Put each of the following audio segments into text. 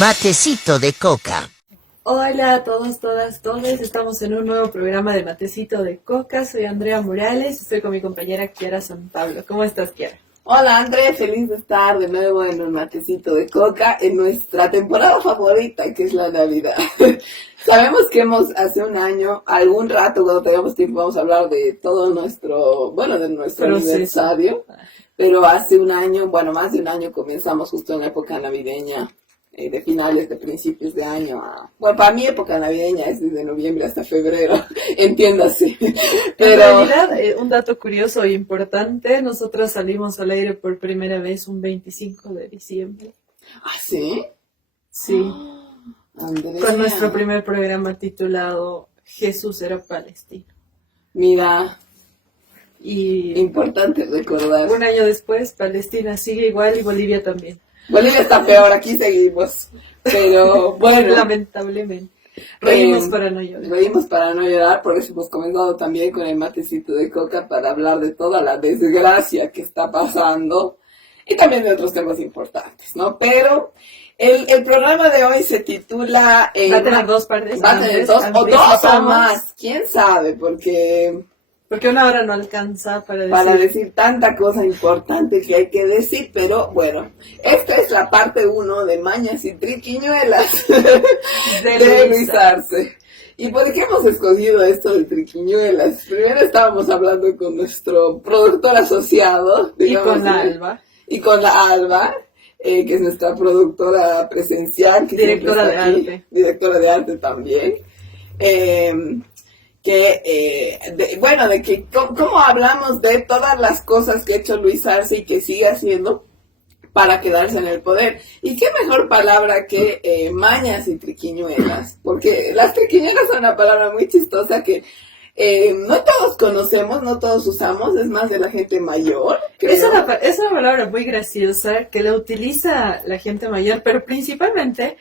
Matecito de coca. Hola a todos, todas, todos. Estamos en un nuevo programa de Matecito de Coca. Soy Andrea Morales, estoy con mi compañera Kiara San Pablo. ¿Cómo estás, Kiara? Hola, Andrea, feliz de estar de nuevo en un Matecito de Coca en nuestra temporada favorita, que es la Navidad. Sabemos que hace un año, algún rato, cuando tengamos tiempo, vamos a hablar de todo nuestro, de nuestro aniversario. Pero hace un año, más de un año, comenzamos justo en la época navideña. De finales, de principios de año. Para mí época navideña es desde noviembre hasta febrero, entiéndase. Pero en realidad, un dato curioso e importante, nosotros salimos al aire por primera vez un 25 de diciembre. ¿Ah, sí? Sí. Andrea. Con nuestro primer programa titulado Jesús era palestino. Mira, y importante recordar. Un año después, Palestina sigue igual y Bolivia también. Bolivia está peor, aquí seguimos. Pero bueno. Lamentablemente. Reímos para no llorar. Reímos para no llorar, por eso hemos comenzado también con el Matecito de Coca para hablar de toda la desgracia que está pasando y también de otros temas importantes, ¿no? Pero el programa de hoy se titula... va a tener dos partes. Va a tener dos o más, quién sabe, porque una hora no alcanza para decir tanta cosa importante que hay que decir, pero bueno, esta es la parte 1 de Mañas y Triquiñuelas de Luis Arce. ¿Y por qué hemos escogido esto de Triquiñuelas? Primero estábamos hablando con nuestro productor asociado, digamos, y con la Alba, que es nuestra productora presencial, que directora de arte. Directora de arte también. Cómo hablamos de todas las cosas que ha hecho Luis Arce y que sigue haciendo para quedarse en el poder. Y qué mejor palabra que mañas y triquiñuelas, porque las triquiñuelas son una palabra muy chistosa que no todos conocemos, no todos usamos, es más de la gente mayor. Es una palabra muy graciosa que la utiliza la gente mayor, pero principalmente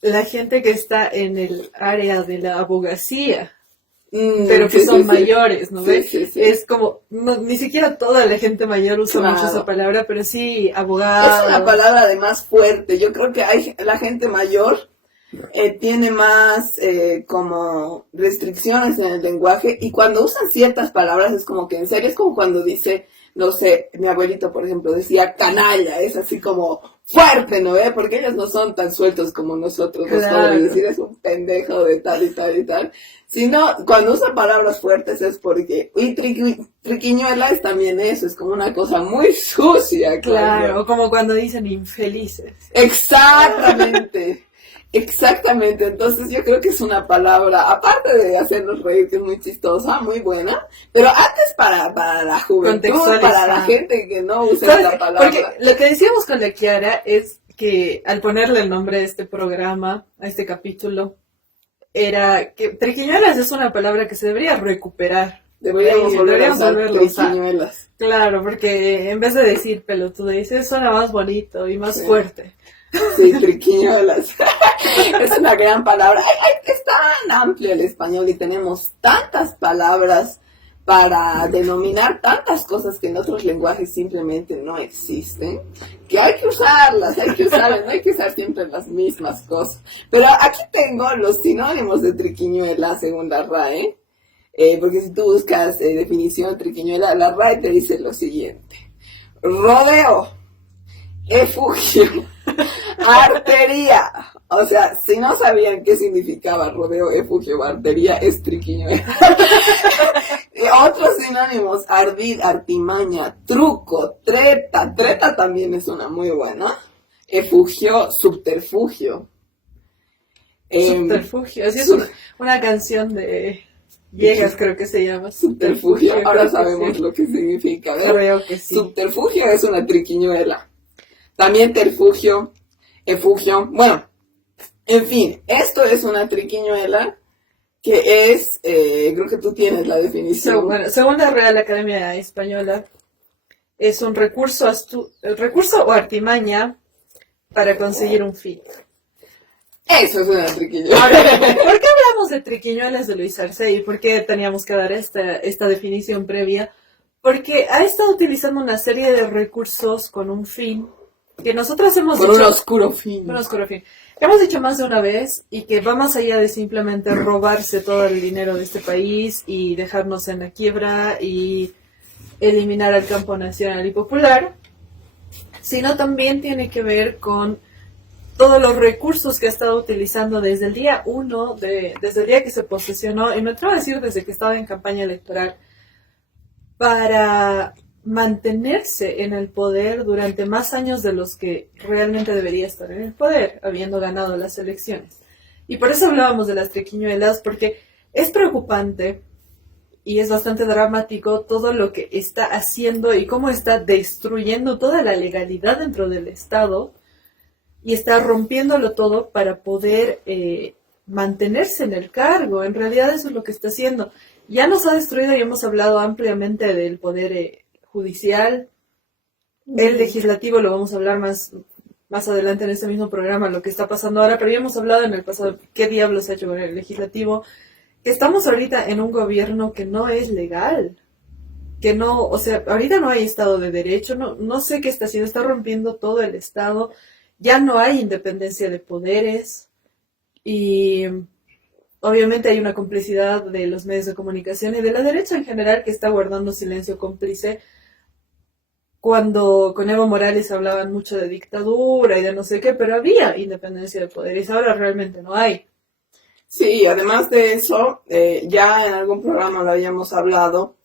la gente que está en el área de la abogacía. Pero que son mayores, ¿no ves? Sí. Es como, ni siquiera toda la gente mayor usa mucho esa palabra, pero sí, abogado. Es una palabra además fuerte. Yo creo que la gente mayor tiene más como restricciones en el lenguaje, y cuando usan ciertas palabras es como que en serio, es como cuando dice, no sé, mi abuelito, por ejemplo, decía canalla, es así como fuerte, ¿no? Porque ellos no son tan sueltos como nosotros, claro. Los jóvenes, decir es un pendejo de tal y tal y tal. Sino, cuando usan palabras fuertes es porque, y triquiñuela es también eso, es como una cosa muy sucia. Claro, como cuando dicen infelices. Exactamente. Exactamente, entonces yo creo que es una palabra, aparte de hacernos reír, que es muy chistosa, muy buena, pero antes para la juventud, para la gente que no usa la palabra. Porque lo que decíamos con la Kiara es que al ponerle el nombre a este programa, a este capítulo, era que triquiñuelas es una palabra que se debería recuperar. Deberíamos volver a usar triquiñuelas. Claro, porque en vez de decir pelotudeces, suena más bonito y más fuerte. Sí, triquiñuelas. Es una gran palabra. Es tan amplio el español y tenemos tantas palabras para denominar tantas cosas que en otros lenguajes simplemente no existen, que hay que usarlas, no hay que usar siempre las mismas cosas. Pero aquí tengo los sinónimos de triquiñuela según la RAE, porque si tú buscas definición de triquiñuela, la RAE te dice lo siguiente: rodeo, efugio, artería. O sea, si no sabían qué significaba rodeo, efugio o artería, es triquiñuela. Otros sinónimos: ardid, artimaña, truco, treta. Treta también es una muy buena. Efugio, subterfugio. Subterfugio, así es una canción de Viegas, creo que se llama. Subterfugio, ahora sabemos lo que significa, ¿verdad? Creo que sí. Subterfugio es una triquiñuela. También terfugio, efugio, bueno, en fin, esto es una triquiñuela que es, creo que tú tienes la definición. Según la Real Academia Española, es un recurso o artimaña para conseguir un fin. Eso es una triquiñuela. Ahora, ¿por qué hablamos de triquiñuelas de Luis Arce y por qué teníamos que dar esta definición previa? Porque ha estado utilizando una serie de recursos con un fin que nosotros hemos Por un oscuro fin. hemos dicho más de una vez y que va más allá de simplemente robarse todo el dinero de este país y dejarnos en la quiebra y eliminar al campo nacional y popular, sino también tiene que ver con todos los recursos que ha estado utilizando desde el día 1, desde el día que se posesionó, y me atrevo a decir desde que estaba en campaña electoral, para mantenerse en el poder durante más años de los que realmente debería estar en el poder, habiendo ganado las elecciones. Y por eso hablábamos de las triquiñuelas, porque es preocupante y es bastante dramático todo lo que está haciendo y cómo está destruyendo toda la legalidad dentro del Estado y está rompiéndolo todo para poder mantenerse en el cargo. En realidad eso es lo que está haciendo. Ya nos ha destruido y hemos hablado ampliamente del poder judicial, el legislativo, lo vamos a hablar más adelante en este mismo programa, lo que está pasando ahora, pero ya hemos hablado en el pasado qué diablos se ha hecho con el legislativo. Estamos ahorita en un gobierno que no es legal, que no, o sea, ahorita no hay Estado de Derecho, no sé qué está haciendo, está rompiendo todo el Estado, ya no hay independencia de poderes y obviamente hay una complicidad de los medios de comunicación y de la derecha en general que está guardando silencio cómplice. Cuando con Evo Morales hablaban mucho de dictadura y de no sé qué, pero había independencia de poderes, ahora realmente no hay. Sí, además de eso, ya en algún programa lo habíamos hablado,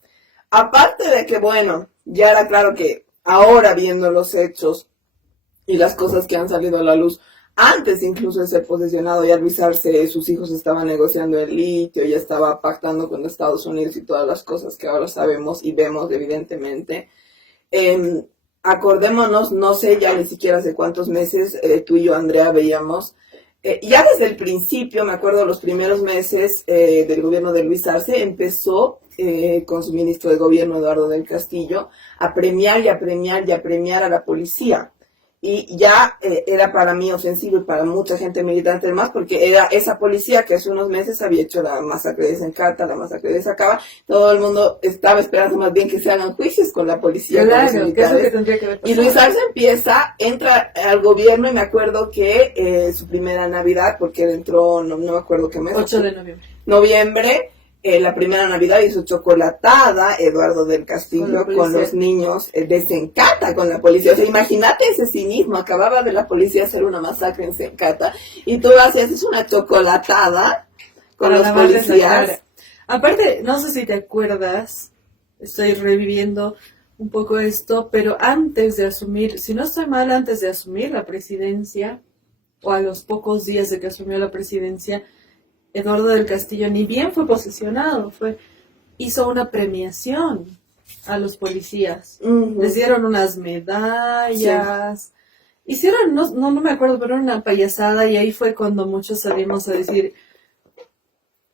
aparte de que, bueno, ya era claro que ahora viendo los hechos y las cosas que han salido a la luz, antes incluso de ser posesionado y Luis Arce, sus hijos estaban negociando el litio, ya estaba pactando con Estados Unidos y todas las cosas que ahora sabemos y vemos evidentemente. Acordémonos, no sé ya ni siquiera hace cuántos meses, tú y yo, Andrea, veíamos, ya desde el principio, me acuerdo los primeros meses del gobierno de Luis Arce, empezó con su ministro de gobierno, Eduardo del Castillo, a premiar y a premiar y a premiar a la policía. Y ya era para mí ofensivo y para mucha gente militante más, porque era esa policía que hace unos meses había hecho la masacre de Sencata, la masacre de Sacaba. Todo el mundo estaba esperando más bien que se hagan juicios con la policía. Claro, con los que es lo que militares. tendría que haber pasado. Y Luis Arce entra al gobierno y me acuerdo que su primera Navidad, porque él entró, no me acuerdo qué mes. 8 de noviembre. Noviembre. La primera Navidad hizo chocolatada Eduardo del Castillo con los niños de Sencata, con la policía. O sea, imagínate ese cinismo. Acababa de la policía hacer una masacre en Sencata y tú haces una chocolatada con los policías. Aparte, no sé si te acuerdas, estoy reviviendo un poco esto, pero antes de asumir, si no estoy mal, antes de asumir la presidencia, o a los pocos días de que asumió la presidencia, Eduardo del Castillo ni bien fue posesionado, hizo una premiación a los policías. Uh-huh. Les dieron unas medallas, hicieron, no me acuerdo, pero una payasada, y ahí fue cuando muchos salimos a decir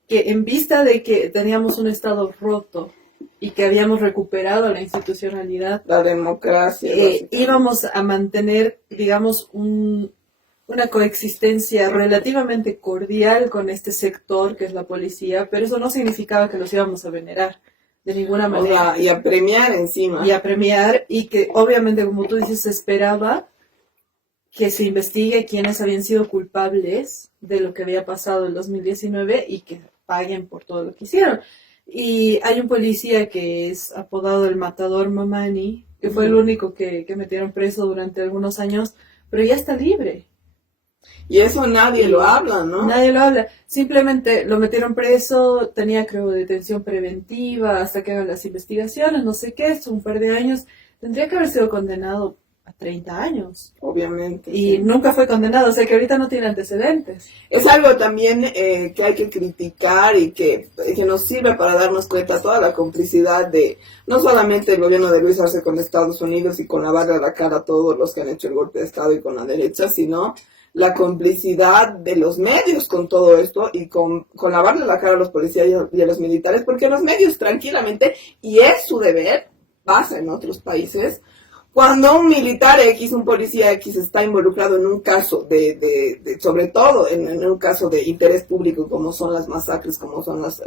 que en vista de que teníamos un Estado roto y que habíamos recuperado la institucionalidad, la democracia, íbamos a mantener, digamos, una coexistencia relativamente cordial con este sector que es la policía, pero eso no significaba que los íbamos a venerar de ninguna manera. Y a premiar encima. Y a premiar, y que obviamente, como tú dices, se esperaba que se investigue quiénes habían sido culpables de lo que había pasado en 2019 y que paguen por todo lo que hicieron. Y hay un policía que es apodado el Matador Mamani, que fue el único que metieron preso durante algunos años, pero ya está libre. Y eso nadie lo habla, ¿no? Nadie lo habla. Simplemente lo metieron preso, tenía, creo, detención preventiva hasta que hagan las investigaciones, no sé qué, es un par de años. Tendría que haber sido condenado a 30 años. Obviamente. Y nunca fue condenado, o sea que ahorita no tiene antecedentes. Es algo también que hay que criticar y que nos sirve para darnos cuenta de toda la complicidad de, no solamente el gobierno de Luis Arce con Estados Unidos y con lavarle la cara a todos los que han hecho el golpe de Estado y con la derecha, sino la complicidad de los medios con todo esto y con lavarle la cara a los policías y a los militares, porque los medios tranquilamente, y es su deber, pasa en otros países, Cuando un militar X, un policía X está involucrado en un caso sobre todo en un caso de interés público, como son las masacres, como son las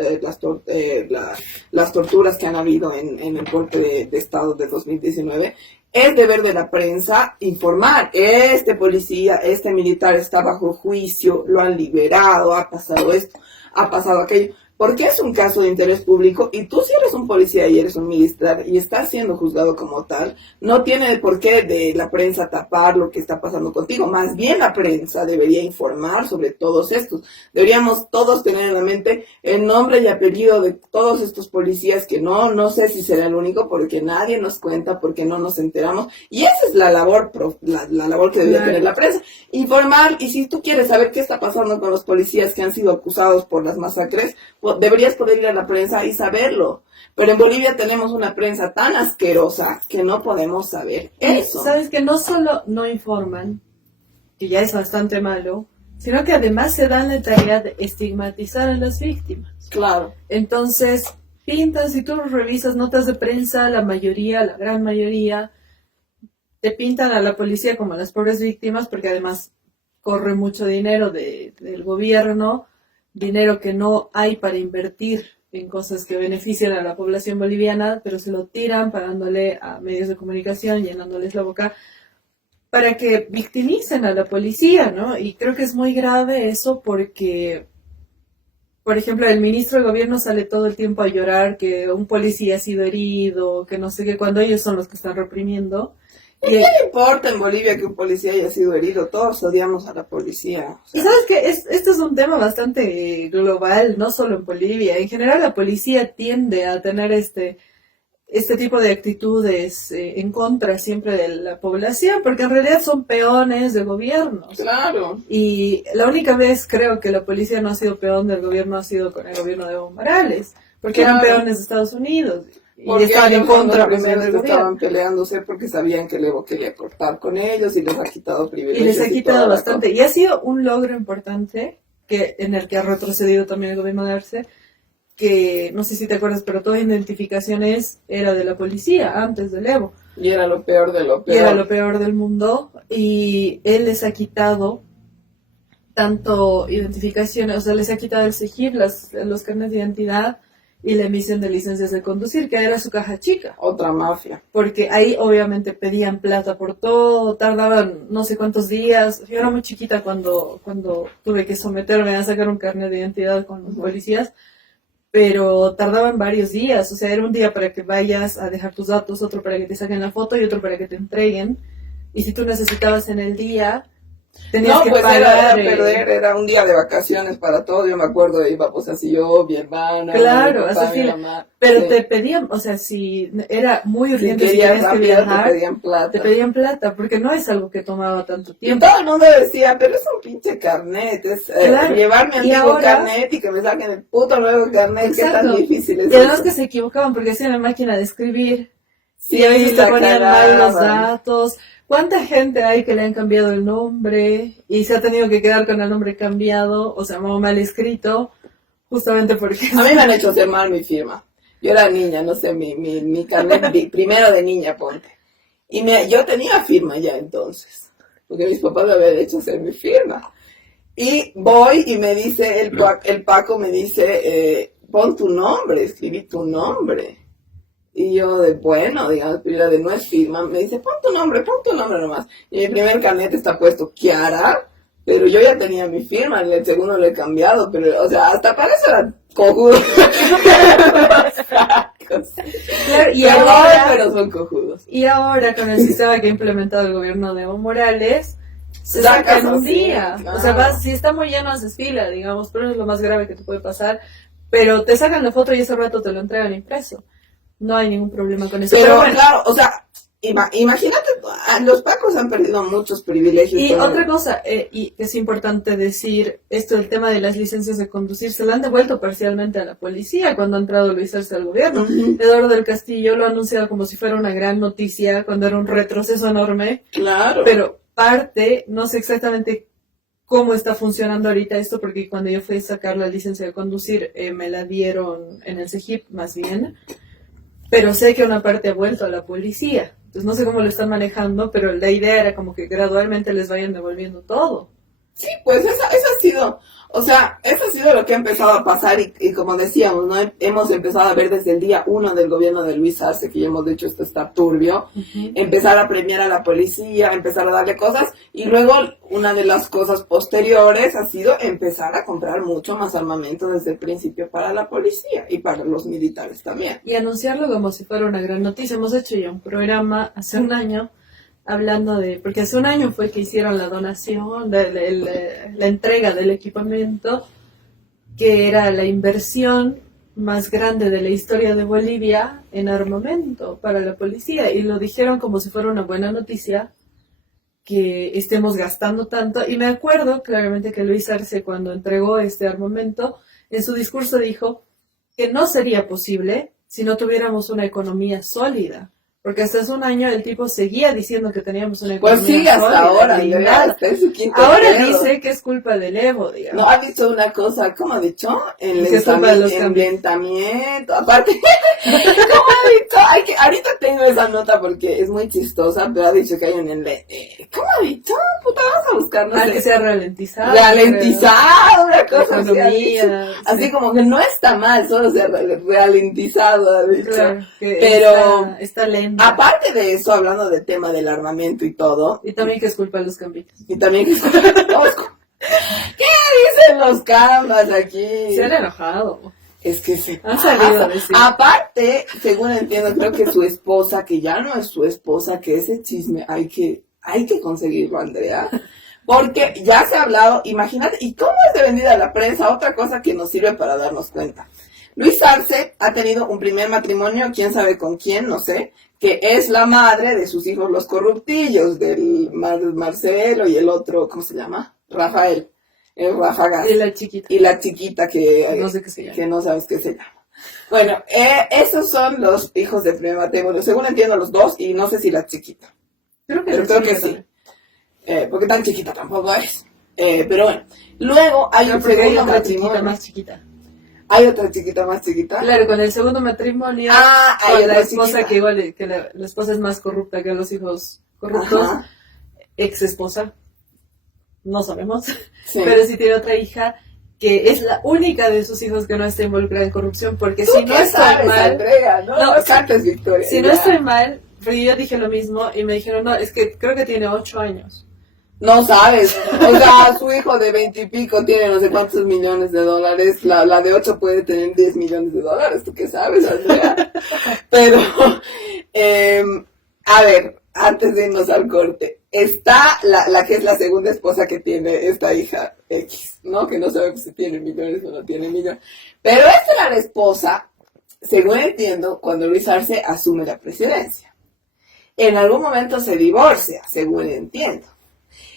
torturas que han habido en el golpe de Estado de 2019, es deber de la prensa informar. Este policía, este militar está bajo juicio, lo han liberado, ha pasado esto, ha pasado aquello. Porque es un caso de interés público y tú si eres un policía y eres un militar y estás siendo juzgado como tal, no tiene por qué de la prensa tapar lo que está pasando contigo. Más bien la prensa debería informar sobre todos estos. Deberíamos todos tener en la mente el nombre y apellido de todos estos policías que no sé si será el único porque nadie nos cuenta, porque no nos enteramos. Y esa es la labor, la labor que debería tener la prensa. Informar, y si tú quieres saber qué está pasando con los policías que han sido acusados por las masacres, deberías poder ir a la prensa y saberlo. Pero en Bolivia tenemos una prensa tan asquerosa que no podemos saber eso. Sabes que no solo no informan, que ya es bastante malo, sino que además se dan la tarea de estigmatizar a las víctimas. Claro. Entonces, pintan, si tú revisas notas de prensa, la gran mayoría, te pintan a la policía como a las pobres víctimas, porque además corre mucho dinero del gobierno, dinero que no hay para invertir en cosas que benefician a la población boliviana, pero se lo tiran pagándole a medios de comunicación, llenándoles la boca, para que victimicen a la policía, ¿no? Y creo que es muy grave eso porque, por ejemplo, el ministro de gobierno sale todo el tiempo a llorar que un policía ha sido herido, que no sé qué, cuando ellos son los que están reprimiendo. ¿Y qué le importa en Bolivia que un policía haya sido herido? Todos odiamos a la policía. Y sabes que esto es un tema bastante global, no solo en Bolivia. En general la policía tiende a tener este tipo de actitudes en contra siempre de la población, porque en realidad son peones de gobiernos. Claro. Y la única vez creo que la policía no ha sido peón del gobierno ha sido con el gobierno de Evo Morales, porque eran peones de Estados Unidos. Porque y estaban en contra primero del gobierno. estaban peleándose porque sabían que Evo quería cortar con ellos y les ha quitado privilegios. Y les ha quitado bastante. Y ha sido un logro importante en el que ha retrocedido también el gobierno de Arce, que no sé si te acuerdas, pero toda identificación era de la policía antes del Evo. Y era lo peor de lo peor. Y era lo peor del mundo. Y él les ha quitado tanto identificaciones, o sea, les ha quitado el SEGIP, los carnes de identidad y la emisión de licencias de conducir, que era su caja chica. Otra mafia. Porque ahí obviamente pedían plata por todo, tardaban no sé cuántos días. Yo era muy chiquita cuando tuve que someterme a sacar un carnet de identidad con los policías, pero tardaban varios días. O sea, era un día para que vayas a dejar tus datos, otro para que te saquen la foto y otro para que te entreguen. Y si tú necesitabas en el día, tenías que pagar. Era un día de vacaciones para todos. Yo me acuerdo, íbamos así yo, mi hermana, claro, mi papá, así, mi mamá. Pero sí. Te pedían, o sea, si era muy urgente, si tenías que viajar, te pedían plata, porque no es algo que tomaba tanto y tiempo. todo el mundo decía, pero es un pinche carnet, es Claro. llevar mi antiguo ahora, carnet y que me saquen el puto nuevo carnet. Exacto. Qué tan difícil es y además eso. que se equivocaban porque hacían la máquina de escribir. Sí, y a veces te la ponían mal los cagaban. datos. ¿Cuánta gente hay que le han cambiado el nombre y se ha tenido que quedar con el nombre cambiado, o sea, mal escrito, justamente porque... A mí me han hecho hacer mal mi firma. Yo era niña, no sé, mi carnet primero de niña, ponte. Y yo tenía firma ya entonces, porque mis papás me habían hecho hacer mi firma. Y voy y me dice, el Paco me dice, pon tu nombre, escribí tu nombre. Y yo bueno, digamos, pero de no es firma, me dice, pon tu nombre nomás. Y mi primer carnet está puesto Kiara, pero yo ya tenía mi firma, y el segundo lo he cambiado, pero, o sea, hasta para eso era cojudo. Claro, pero son cojudos. Y ahora con el sistema que ha implementado el gobierno de Evo Morales, se saca en un día. Claro. O sea, si está muy lleno, haces fila, digamos, pero es lo más grave que te puede pasar. Pero te sacan la foto y ese rato te lo entregan impreso. No hay ningún problema con eso. Pero bueno, claro, o sea, imagínate, los pacos han perdido muchos privilegios. Y otra cosa, y es importante decir, el tema de las licencias de conducir, se la han devuelto parcialmente a la policía cuando ha entrado Luis Arce al gobierno. Uh-huh. Eduardo del Castillo lo ha anunciado como si fuera una gran noticia, cuando era un retroceso enorme. Claro. Pero no sé exactamente cómo está funcionando ahorita esto, porque cuando yo fui a sacar la licencia de conducir, me la dieron en el SEGIP, más bien. Pero sé que una parte ha vuelto a la policía. Pues no sé cómo lo están manejando, pero la idea era como que gradualmente les vayan devolviendo todo. Sí, pues eso ha sido, o sea, eso ha sido lo que ha empezado a pasar y como decíamos, ¿no? Hemos empezado a ver desde el día 1 del gobierno de Luis Arce, que ya hemos dicho esto está turbio, empezar a premiar a la policía, empezar a darle cosas, y luego una de las cosas posteriores ha sido empezar a comprar mucho más armamento desde el principio para la policía y para los militares también. Y anunciarlo como si fuera una gran noticia. Hemos hecho ya un programa hace un año hablando de, porque hace un año fue que hicieron la donación, la entrega del equipamiento, que era la inversión más grande de la historia de Bolivia en armamento para la policía, y lo dijeron como si fuera una buena noticia que estemos gastando tanto. Y me acuerdo claramente que Luis Arce, cuando entregó este armamento, en su discurso dijo que no sería posible si no tuviéramos una economía sólida. Porque hasta hace un año el tipo seguía diciendo que teníamos una economía pues sí, hasta sólida, ahora, blindada. hasta en su quinto Ahora dedo. dice que es culpa del Evo, digamos. No, ha dicho una cosa, ¿cómo ha dicho? Que es culpa de los cambios. Enlentamiento, aparte, ¿cómo ha dicho? Ahorita tengo esa nota porque es muy chistosa, pero ha dicho que hay un ¿cómo ha dicho? Puta, vamos a buscar, no sé. Que sea ralentizado. Ralentizado, una cosa así, ha dicho. Economía, Así sí. como que no está mal, solo sea ralentizado, ha dicho. Claro, que Pero está lento. aparte de eso, hablando del tema del armamento y todo, Y también que es culpa de los cambitos. y también ¿qué dicen los cambas aquí? Se han enojado. Es que se Han salido a pasa. decir. Aparte, según entiendo, creo que su esposa, que ya no es su esposa, que ese chisme hay que conseguirlo, Andrea. Porque ya se ha hablado, imagínate, ¿y cómo es de vendida la prensa? Otra cosa que nos sirve para darnos cuenta. Luis Arce ha tenido un primer matrimonio, quién sabe con quién, no sé, que es la madre de sus hijos los corruptillos, del Marcelo y el otro, ¿cómo se llama? Rafael, el Rafagas. Y la chiquita. Y la chiquita que No sé qué se llama. que no sabes qué se llama. Bueno, esos son los hijos del primer matrimonio, según entiendo los dos, y no sé si la chiquita. Creo que, Pero la creo que chiquita sí. también. Porque tan chiquita tampoco es. Pero bueno, luego hay No, un porque hay segundo otra chiquita matrimonio. más chiquita. Hay otra chiquita más chiquita. Claro, con el segundo matrimonio, hay con la otra esposa chiquita. que igual, que la esposa es más corrupta que los hijos corruptos, Ajá, ex esposa, no sabemos, sí. pero sí tiene otra hija que es la única de sus hijos que no está involucrada en corrupción, porque ¿Tú si no qué estoy sabes, mal, Andrea? No, No, no cantes, Victoria. si no ya. estoy mal, porque yo dije lo mismo y me dijeron, no, es que creo que tiene 8 años. No sabes. O sea, su hijo de 20 y pico tiene no sé cuántos millones de dólares. La de 8 puede tener 10 millones de dólares. ¿Tú qué sabes, Andrea? Pero, a ver, antes de irnos al corte, está la que es la segunda esposa que tiene esta hija X, ¿no? Que no sabemos si tiene millones o no tiene millones. Pero esta era la esposa, según entiendo, cuando Luis Arce asume la presidencia. En algún momento se divorcia, según entiendo.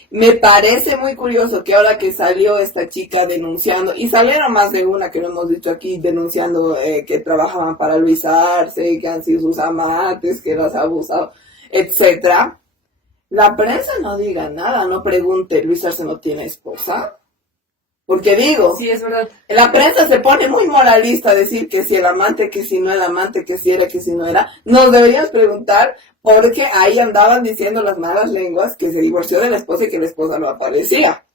Me parece muy curioso que ahora que salió esta chica denunciando, y salieron más de una que lo hemos dicho aquí, denunciando que trabajaban para Luis Arce, que han sido sus amantes, que los ha abusado, etcétera. La prensa no diga nada, no pregunte, ¿Luis Arce no tiene esposa? Porque digo, Sí, es verdad. la prensa se pone muy moralista a decir que si el amante, que si no el amante, que si era, que si no era. Nos deberíamos preguntar porque ahí andaban diciendo las malas lenguas que se divorció de la esposa y que la esposa no aparecía.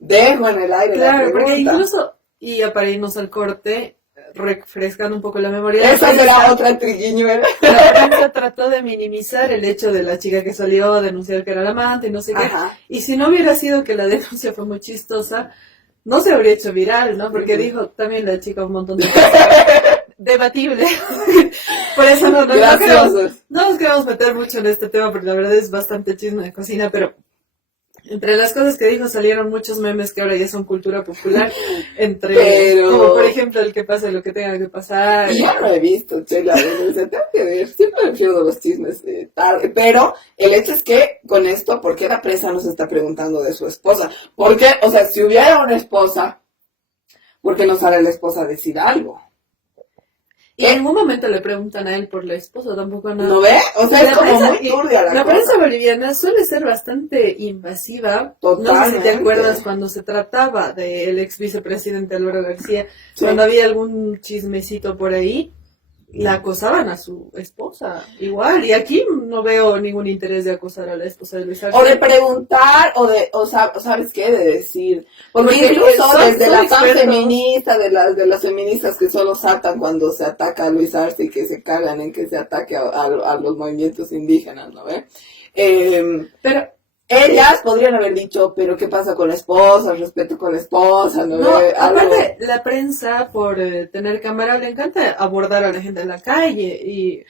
Dejo en el aire la Claro, porque pregunta. incluso, y ya para irnos al corte, refrescando un poco la memoria, Esa será otra triguiñuela. la prensa trató de minimizar el hecho de la chica que salió a denunciar que era la amante y no sé qué. Ajá. Y si no hubiera sido que la denuncia fue muy chistosa, no se habría hecho viral, ¿no? Porque Ujú. dijo también la chica un montón de cosas. Debatible. Por eso no Graciosos. nos queremos meter mucho en este tema, porque la verdad es bastante chisme de cocina, pero entre las cosas que dijo salieron muchos memes que ahora ya son cultura popular, como por ejemplo el que pase lo que tenga que pasar. Y ya no he visto, Chela, o sea, tengo que ver, siempre me pierdo los chismes tarde, pero el hecho es que con esto, ¿por qué la prensa nos está preguntando de su esposa? Porque, o sea, si hubiera una esposa, ¿por qué no sale la esposa a decir algo? Y en ningún momento le preguntan a él por la esposa, tampoco nada. ¿No ve? O sea, es La como prensa- muy turbia la La cosa. prensa boliviana suele ser bastante invasiva. No sé si Totalmente. te acuerdas cuando se trataba del ex vicepresidente Álvaro García, Sí. cuando había algún chismecito por ahí, la acosaban a su esposa, igual, y aquí no veo ningún interés de acosar a la esposa de Luis Arce. O de preguntar, ¿sabes qué? De decir. Porque incluso son desde la tan expertos. feminista, de las feministas que solo saltan cuando se ataca a Luis Arce y que se cagan en que se ataque a los movimientos indígenas, ¿no ve? Pero ellas podrían haber dicho, pero ¿qué pasa con la esposa? El respeto con la esposa, ¿no? no, Algo... aparte, la prensa, por tener cámara, le encanta abordar a la gente en la calle. Y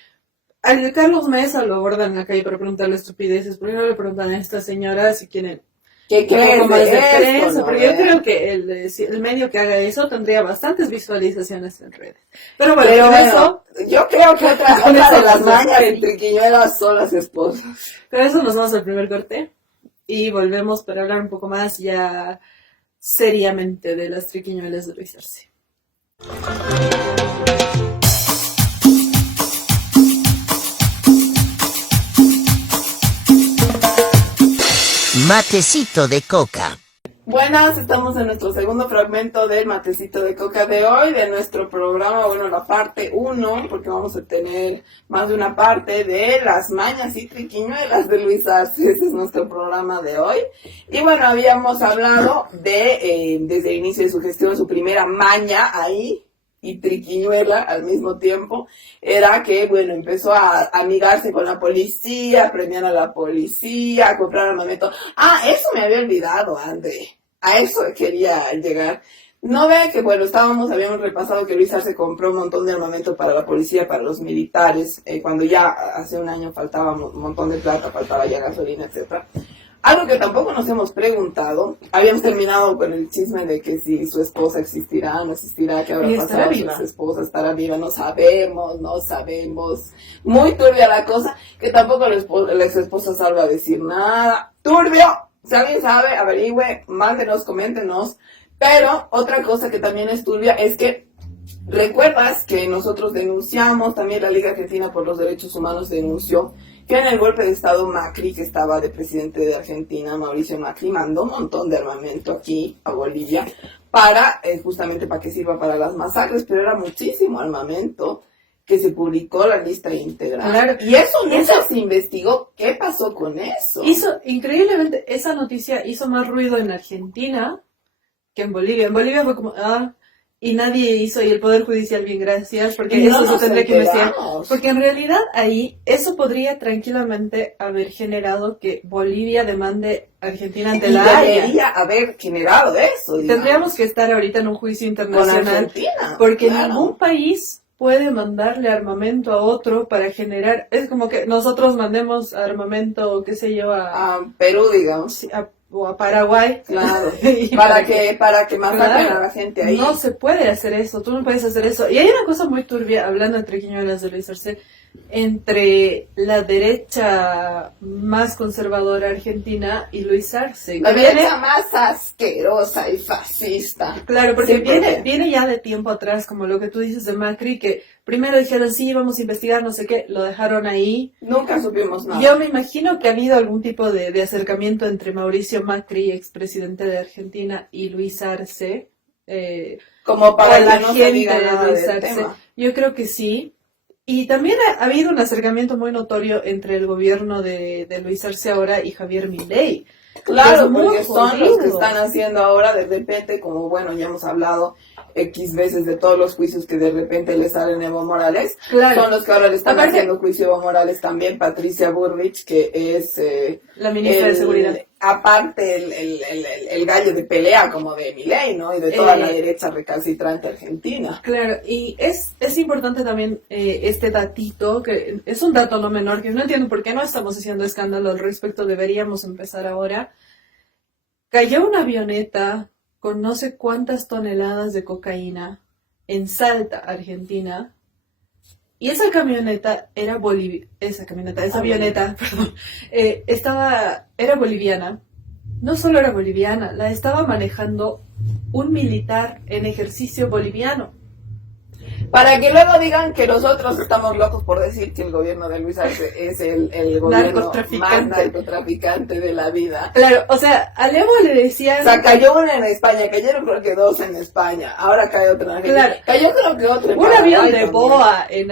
al Carlos Mesa lo abordan en la calle para preguntarle estupideces. ¿Por qué no le preguntan a esta señora si quieren ¿Qué un crees poco más de esto, prensa? no? Porque yo creo que el medio que haga eso tendría bastantes visualizaciones en redes. Pero bueno, Pero con bueno, eso, yo creo que otra con de eso las nos mañas despedimos. entre Quiñuelas son las esposas. con eso nos vamos al primer corte. Y volvemos para hablar un poco más ya seriamente de las triquiñuelas de Luis Arce. Matecito de coca. Buenas, estamos en nuestro segundo fragmento del matecito de coca de hoy, de nuestro programa, bueno, la parte 1, porque vamos a tener más de una parte de las mañas y triquiñuelas de Luis Arce. Ese es nuestro programa de hoy. Y bueno, habíamos hablado de, desde el inicio de su gestión, su primera maña ahí, y triquiñuela al mismo tiempo, era que, bueno, empezó a amigarse con la policía, a premiar a la policía, a comprar armamento. Ah, eso me había olvidado, Ande. A eso quería llegar. No ve que, bueno, habíamos repasado que Luis Arce compró un montón de armamento para la policía, para los militares, cuando ya hace un año faltaba un montón de plata, faltaba ya gasolina, etcétera. Algo que tampoco nos hemos preguntado, habíamos terminado con el chisme de que si su esposa existirá, no existirá, qué habrá pasado, si su esposa estará viva, no sabemos. Muy turbia la cosa, que tampoco la ex esposa salva a decir nada. ¡Turbio! Si alguien sabe, averigüe, mándenos, coméntenos. Pero otra cosa que también es turbia es que recuerdas que nosotros denunciamos, también la Liga Argentina por los Derechos Humanos denunció que en el golpe de Estado Macri, que estaba de presidente de Argentina, Mauricio Macri, mandó un montón de armamento aquí a Bolivia para, justamente para que sirva para las masacres, pero era muchísimo armamento que se publicó la lista integral. Claro. Y eso nunca se investigó. ¿Qué pasó con eso? Increíblemente, esa noticia hizo más ruido en Argentina que en Bolivia. En Bolivia fue como, y nadie hizo, y el Poder Judicial, bien, gracias, porque Y no eso se tendría que investigar. enteramos. Porque en realidad ahí, eso podría tranquilamente haber generado que Bolivia demande a Argentina ante Y la Haya. debería haber generado eso. digamos, Tendríamos que estar ahorita en un juicio con internacional, Argentina. porque claro. ningún país puede mandarle armamento a otro para generar, es como que nosotros mandemos armamento, qué sé yo, A Perú, digamos. o a Paraguay. Claro. Y para que masacren Claro, a la gente ahí. no se puede hacer eso, tú no puedes hacer eso. Y hay una cosa muy turbia, hablando entre Quiñuelas de Luis Arce, entre la derecha más conservadora argentina y Luis Arce. La derecha más asquerosa y fascista. Claro, porque Sí, porque- viene ya de tiempo atrás, como lo que tú dices de Macri, que primero dijeron, sí, vamos a investigar, no sé qué, lo dejaron ahí. Nunca supimos nada. Yo me imagino que ha habido algún tipo de acercamiento entre Mauricio Macri, expresidente de Argentina, y Luis Arce. Como para o la que no se gente diga de nada Luis del Arce. tema. Yo creo que sí. Y también ha habido un acercamiento muy notorio entre el gobierno de Luis Arce ahora y Javier Milei. Claro, Es muy porque son los que jodido. están haciendo ahora de repente, como bueno, ya hemos hablado X veces de todos los juicios que de repente le salen a Evo Morales. Claro. Son los que ahora le están Aparte- haciendo juicio a Evo Morales también, Patricia Burrich, que es La ministra de Seguridad. aparte el gallo de pelea como de Milei, ¿no? Y de toda la derecha recalcitrante argentina. Claro, y es importante también este datito, que es un dato no menor, que no entiendo por qué no estamos haciendo escándalo al respecto, deberíamos empezar ahora. Cayó una avioneta con no sé cuántas toneladas de cocaína en Salta, Argentina, y esa avioneta, perdón, era boliviana. No solo era boliviana, la estaba manejando un militar en ejercicio boliviano. Para que luego digan que nosotros estamos locos por decir que el gobierno de Luis Arce es el gobierno más narcotraficante de la vida. Claro, o sea, a Evo le decían... O sea, cayó una en España, cayeron creo que 2 en España, ahora cae otra en Argentina. Claro. Cayó creo que otro en un Paraguay avión de también. boa en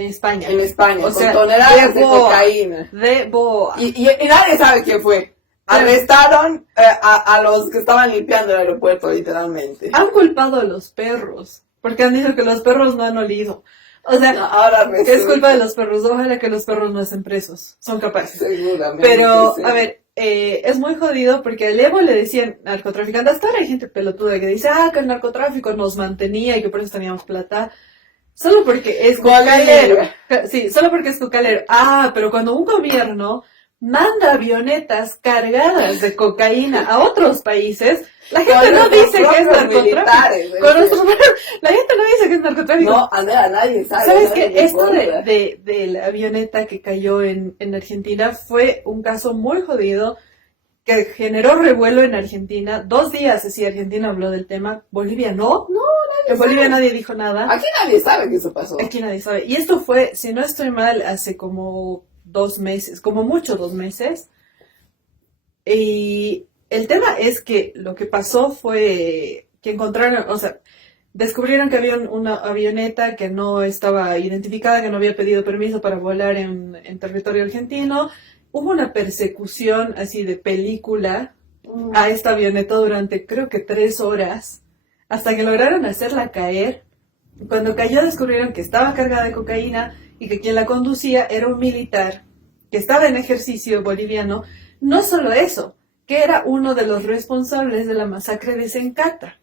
España. En España, o con sea, toneladas de boa, cocaína. De boa. Y nadie sabe quién fue. Arrestaron a los que estaban limpiando el aeropuerto, literalmente. Han culpado a los perros, porque han dicho que los perros no han olido. O sea, No, ahora que es culpa de los perros. Ojalá que los perros no estén presos, son capaces. Seguramente. Pero, sí. a ver, es muy jodido porque a Evo le decían narcotraficante. Hasta ahora hay gente pelotuda que dice, que el narcotráfico nos mantenía y que por eso teníamos plata. Solo porque es cocalero. Sí, solo porque es cocalero. Pero cuando un gobierno manda avionetas cargadas de cocaína a otros países, la gente no dice que es narcotráfico. La gente no dice que es narcotráfico. No, Andrea, nadie sabe. ¿Sabes qué? Esto de la avioneta que cayó en Argentina fue un caso muy jodido que generó revuelo en Argentina. 2 días así Argentina habló del tema. Bolivia no. En Bolivia nadie dijo nada. Aquí nadie sabe que eso pasó. Aquí nadie sabe. Y esto fue, si no estoy mal, hace como 2 meses, como mucho 2 meses. Y el tema es que lo que pasó fue que encontraron, o sea, descubrieron que había una avioneta que no estaba identificada, que no había pedido permiso para volar en territorio argentino. Hubo una persecución así de película a esta avioneta durante creo que 3 horas, hasta que lograron hacerla caer. Cuando cayó descubrieron que estaba cargada de cocaína y que quien la conducía era un militar que estaba en ejercicio boliviano. No solo eso, que era uno de los responsables de la masacre de Sencata.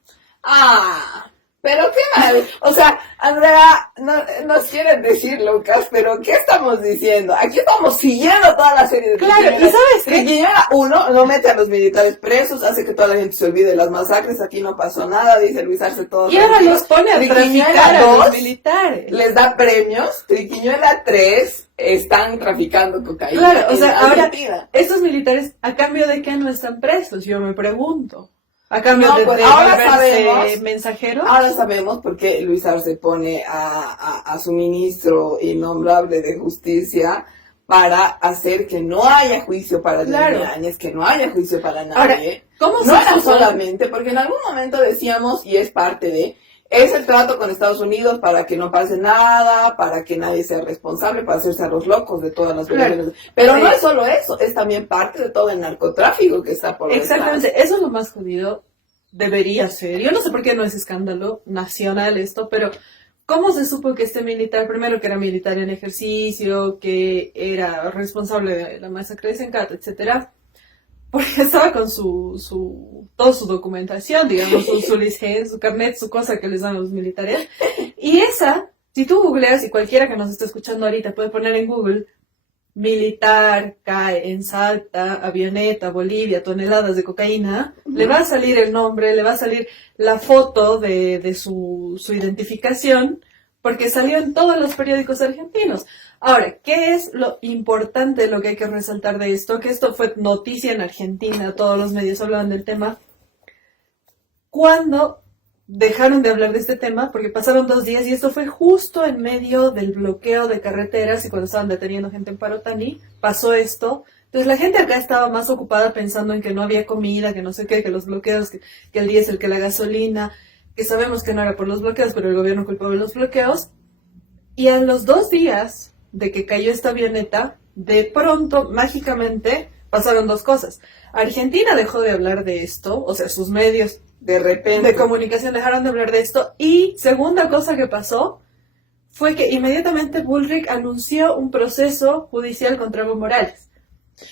Pero qué mal. O sea, Andrea, no nos quieren decir, Lucas, pero ¿qué estamos diciendo? Aquí estamos siguiendo toda la serie de Claro, ¿y sabes qué? Triquiñuela 1 no mete a los militares presos, hace que toda la gente se olvide de las masacres, aquí no pasó nada, dice Luis Arce todo. Y ahora los pone a traficar a los militares. Les da premios. Triquiñuela 3 están traficando cocaína. Claro, o sea, ahora Argentina. estos militares, ¿a cambio de qué no están presos? Yo me pregunto. ¿A cambio de ahora volverse sabemos, mensajeros? Ahora sabemos por qué Luis Arce pone a su ministro innombrable de justicia para hacer que no haya juicio para Áñez, que no haya juicio para nadie. Ahora, ¿cómo no se era supone? solamente, porque en algún momento decíamos, y es parte de, es el trato con Estados Unidos para que no pase nada, para que nadie sea responsable, para hacerse a los locos de todas las violaciones. Pero no es solo eso, es también parte de todo el narcotráfico que está por detrás. Exactamente, eso es lo más jodido. Debería ser. Yo no sé por qué no es escándalo nacional esto, pero ¿cómo se supo que este militar, primero que era militar en ejercicio, que era responsable de la masacre de Sencata, etcétera? Porque estaba con toda su documentación, digamos, su licencia, su carnet, su cosa que les dan a los militares. Y esa, si tú googleas, y cualquiera que nos esté escuchando ahorita puede poner en Google, militar cae en Salta, avioneta, Bolivia, toneladas de cocaína, le va a salir el nombre, le va a salir la foto de su identificación, porque salió en todos los periódicos argentinos. Ahora, ¿qué es lo importante, lo que hay que resaltar de esto? Que esto fue noticia en Argentina, todos los medios hablaban del tema. Cuando dejaron de hablar de este tema, porque pasaron 2 días y esto fue justo en medio del bloqueo de carreteras y cuando estaban deteniendo gente en Parotani, pasó esto. Entonces la gente acá estaba más ocupada pensando en que no había comida, que no sé qué, que los bloqueos, que el diésel, que la gasolina, que sabemos que no era por los bloqueos, pero el gobierno culpaba de los bloqueos. Y a los 2 días de que cayó esta avioneta, de pronto, mágicamente, pasaron 2 cosas. Argentina dejó de hablar de esto, o sea, sus medios de repente de comunicación dejaron de hablar de esto. Y segunda cosa que pasó fue que inmediatamente Bullrich anunció un proceso judicial contra Evo Morales.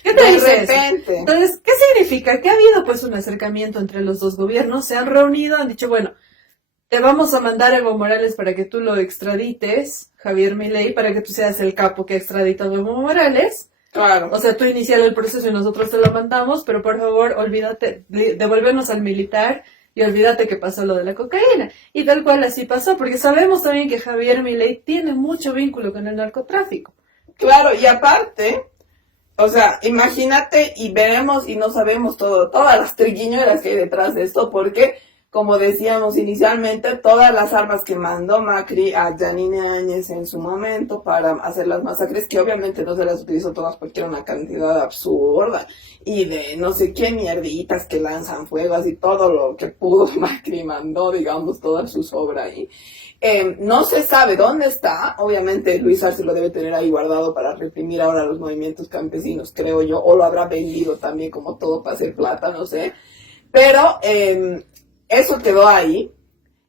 ¿Qué te dice eso? Entonces, ¿qué significa? Que ha habido pues un acercamiento entre los 2 gobiernos, se han reunido, han dicho, bueno, te vamos a mandar a Evo Morales para que tú lo extradites, Javier Milei, para que tú seas el capo que extradita a Evo Morales. Claro. O sea, tú iniciar el proceso y nosotros te lo mandamos, pero por favor, olvídate, devuélvenos al militar y olvídate que pasó lo de la cocaína. Y tal cual así pasó, porque sabemos también que Javier Milei tiene mucho vínculo con el narcotráfico. Claro, y aparte, o sea, imagínate y veremos y no sabemos todas las triquiñuelas que hay detrás de esto, porque como decíamos inicialmente, todas las armas que mandó Macri a Yanine Áñez en su momento para hacer las masacres, que obviamente no se las utilizó todas porque era una cantidad absurda, y de no sé qué mierditas que lanzan fuegos y todo lo que pudo Macri mandó, digamos, toda su sobra ahí. No se sabe dónde está, obviamente Luis Arce lo debe tener ahí guardado para reprimir ahora los movimientos campesinos, creo yo, o lo habrá vendido también como todo para hacer plata, no sé, pero eso quedó ahí,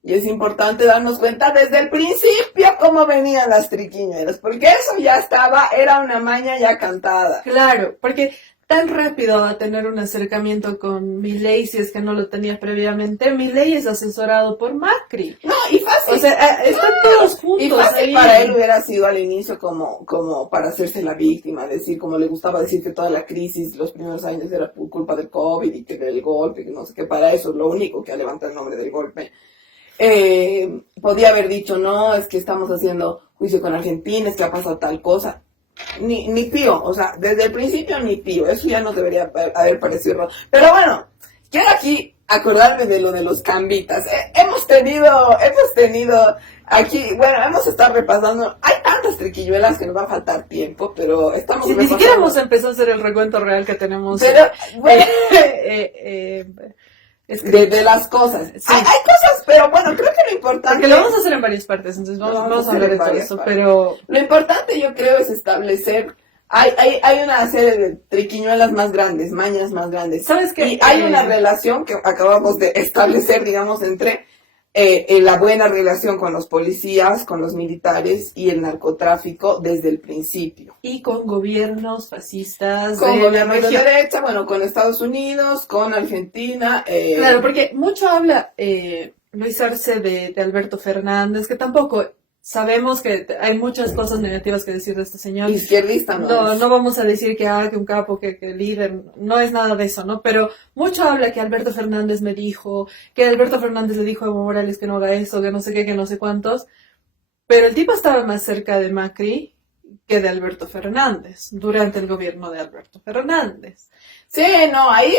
y es importante darnos cuenta desde el principio cómo venían las triquiñuelas, porque eso ya estaba, era una maña ya cantada. Claro, porque tan rápido a tener un acercamiento con Milei, si es que no lo tenía previamente. Milei es asesorado por Macri. No, y fácil. O sea, están todos juntos. Y fácil ahí. para él hubiera sido al inicio como para hacerse la víctima, decir, como le gustaba decir que toda la crisis, los primeros años era por culpa del COVID y que del golpe, que no sé qué, para eso es lo único que ha levantado el nombre del golpe. Podía haber dicho, no, es que estamos haciendo juicio con Argentina, es que ha pasado tal cosa. Ni pío, o sea, desde el principio ni pío, eso ya no debería haber parecido raro. Pero bueno, quiero aquí acordarme de lo de los cambitas. Hemos tenido aquí, bueno, hemos estado repasando, hay tantas triquiñuelas que nos va a faltar tiempo, pero estamos Ni siquiera hemos empezado a hacer el recuento real que tenemos. Pero, bueno, de las cosas. Sí. Hay cosas, pero bueno, creo que lo importante... Porque lo vamos a hacer en varias partes, entonces vamos a hablar de todo eso, pero... Lo importante yo creo es establecer... Hay una serie de triquiñuelas más grandes, mañas más grandes. ¿Sabes qué? Y hay una relación que acabamos de establecer, digamos, entre la buena relación con los policías, con los militares y el narcotráfico desde el principio. Y con gobiernos fascistas Con de gobiernos la de región. derecha, bueno, con Estados Unidos, con Argentina. Claro, porque mucho habla Luis Arce de Alberto Fernández, que tampoco sabemos que hay muchas cosas negativas que decir de este señor. Izquierdista, No vamos a decir que un capo, que líder, no es nada de eso, ¿no? Pero mucho habla que Alberto Fernández me dijo, que Alberto Fernández le dijo a Evo Morales que no haga eso, que no sé qué, que no sé cuántos. Pero el tipo estaba más cerca de Macri que de Alberto Fernández, durante el gobierno de Alberto Fernández. Sí, no, ahí,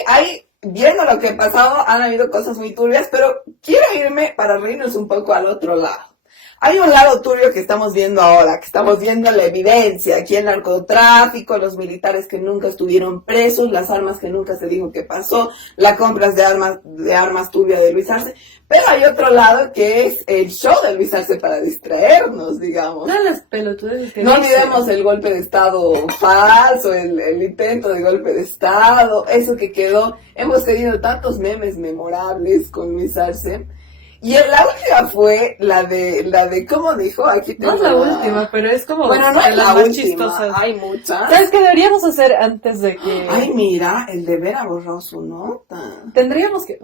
viendo lo que ha pasado, han habido cosas muy turbias, pero quiero irme para reírnos un poco al otro lado. Hay un lado turbio que estamos viendo ahora, que estamos viendo la evidencia, aquí el narcotráfico, los militares que nunca estuvieron presos, las armas que nunca se dijo que pasó, las compras de armas turbias de Luis Arce, pero hay otro lado que es el show de Luis Arce para distraernos, digamos. No las pelotudes que No dice. olvidemos el golpe de Estado falso, el intento de golpe de Estado, eso que quedó. Hemos tenido tantos memes memorables con Luis Arce. Y la última fue la de ¿cómo dijo? Aquí No es la última, pero es como bueno, no de es las la más última, chistosas. hay muchas. ¿Sabes qué deberíamos hacer antes de que... Ay, mira, el de Vera borró su nota. Tendríamos que...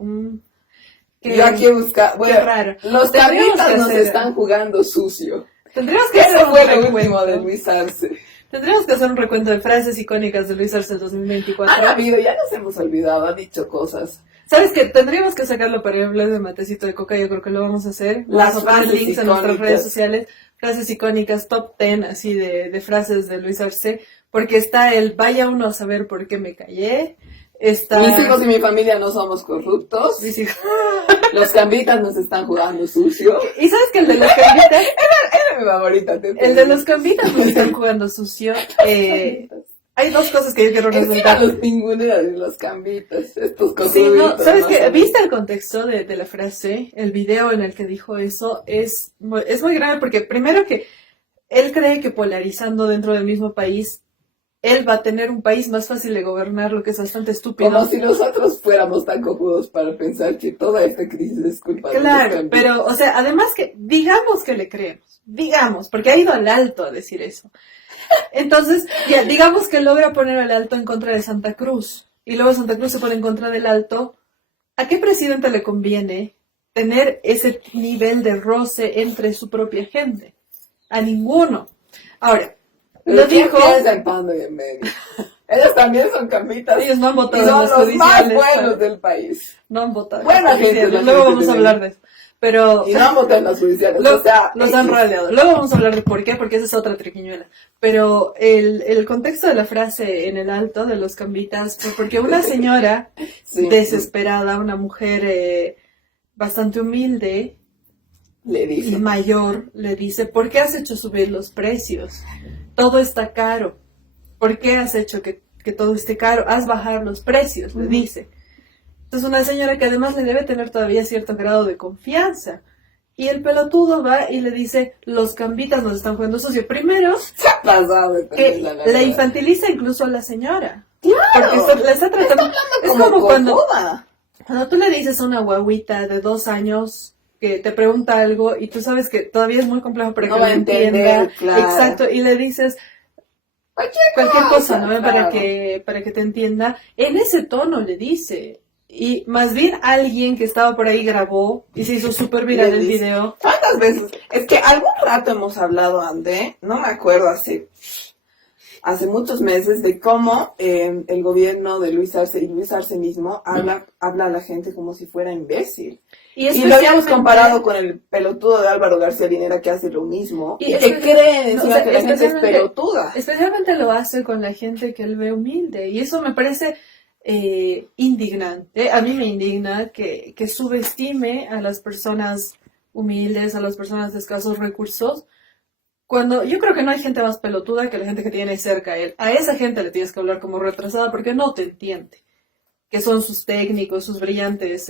Yo aquí buscar, bueno, qué raro. Los Tendríamos cambitas que nos hacer- están jugando sucio. Tendríamos que Ese hacer un fue el recuento. último de Luis Arce. Tendríamos que hacer un recuento de frases icónicas de Luis Arce del 2024. Han habido, ya nos hemos olvidado, ha dicho cosas. ¿Sabes qué? Tendríamos que sacarlo para el blog de Matecito de Coca, yo creo que lo vamos a hacer. Las Vamos a poner frases links en nuestras icónicas. redes sociales, frases icónicas, top 10 así de frases de Luis Arce, porque está el vaya uno a saber por qué me callé, está... Mis hijos y mi familia no somos corruptos. Mis hijos. Los cambitas nos están jugando sucio. ¿Y sabes que el de los cambitas? Era mi favorita. El de los cambitas nos están jugando sucio. Hay dos cosas que yo quiero resaltar. Los pingüineros y los cambitas. Estos cosas. Sí, no, ¿sabes qué? ¿Viste el contexto de la frase? El video en el que dijo eso es muy grave porque primero que él cree que polarizando dentro del mismo país, él va a tener un país más fácil de gobernar, lo que es bastante estúpido. Como si nosotros fuéramos tan cojudos para pensar que toda esta crisis es culpa de los Claro, cambitas. pero, o sea, además que, digamos que le creemos, digamos, porque ha ido al alto a decir eso. Entonces, ya, digamos que logra poner al alto en contra de Santa Cruz, y luego Santa Cruz se pone en contra del alto. ¿A qué presidente le conviene tener ese nivel de roce entre su propia gente? A ninguno. Ahora, lo dijo... el pan de en medio. Ellos también son campitas. Ellos no han Y votado son en los los más judiciales. buenos del país. No han votado. Buena en los gente, judiciales. la Luego gente vamos a de hablar de eso. Pero... Y no han votado en las judiciales. O sea, los han raleado. Luego vamos a hablar de por qué, porque esa es otra triquiñuela. Pero el contexto de la frase en el alto de los cambitas fue porque una señora sí. desesperada, una mujer bastante humilde Le y dice. mayor, le dice, ¿por qué has hecho subir los precios? Todo está caro. ¿Por qué has hecho que todo esté caro? Haz bajar los precios, le dice. Entonces una señora que además le debe tener todavía cierto grado de confianza. Y el pelotudo va y le dice, los cambitas nos están jugando sucio. Primero, Se ha pasado. que la la verdad. infantiliza incluso a la señora. Claro. Porque le está tratando... Es Como como cuando cojuda. tú le dices a una guaguita de 2 años que te pregunta algo y tú sabes que todavía es muy complejo para No que va lo a entender, entienda. claro. Exacto, y le dices cualquier cosa, ¿no? Claro. Para que te entienda. En ese tono le dice. Y más bien alguien que estaba por ahí grabó y se hizo súper viral Le el dice. video. ¿Cuántas veces? Es que algún rato hemos hablado, André, no me acuerdo, hace muchos meses, de cómo el gobierno de Luis Arce y Luis Arce mismo habla a la gente como si fuera imbécil. Y lo habíamos especialmente- comparado con el pelotudo de Álvaro García Linera, que hace lo mismo y que espe- cree no, encima o sea, que la gente es especialmente- pelotuda. Especialmente lo hace con la gente que él ve humilde. Y eso me parece indignante. A mí me indigna que subestime a las personas humildes, a las personas de escasos recursos. Cuando yo creo que no hay gente más pelotuda que la gente que tiene cerca a él. A esa gente le tienes que hablar como retrasada porque no te entiende. Que son sus técnicos, sus brillantes,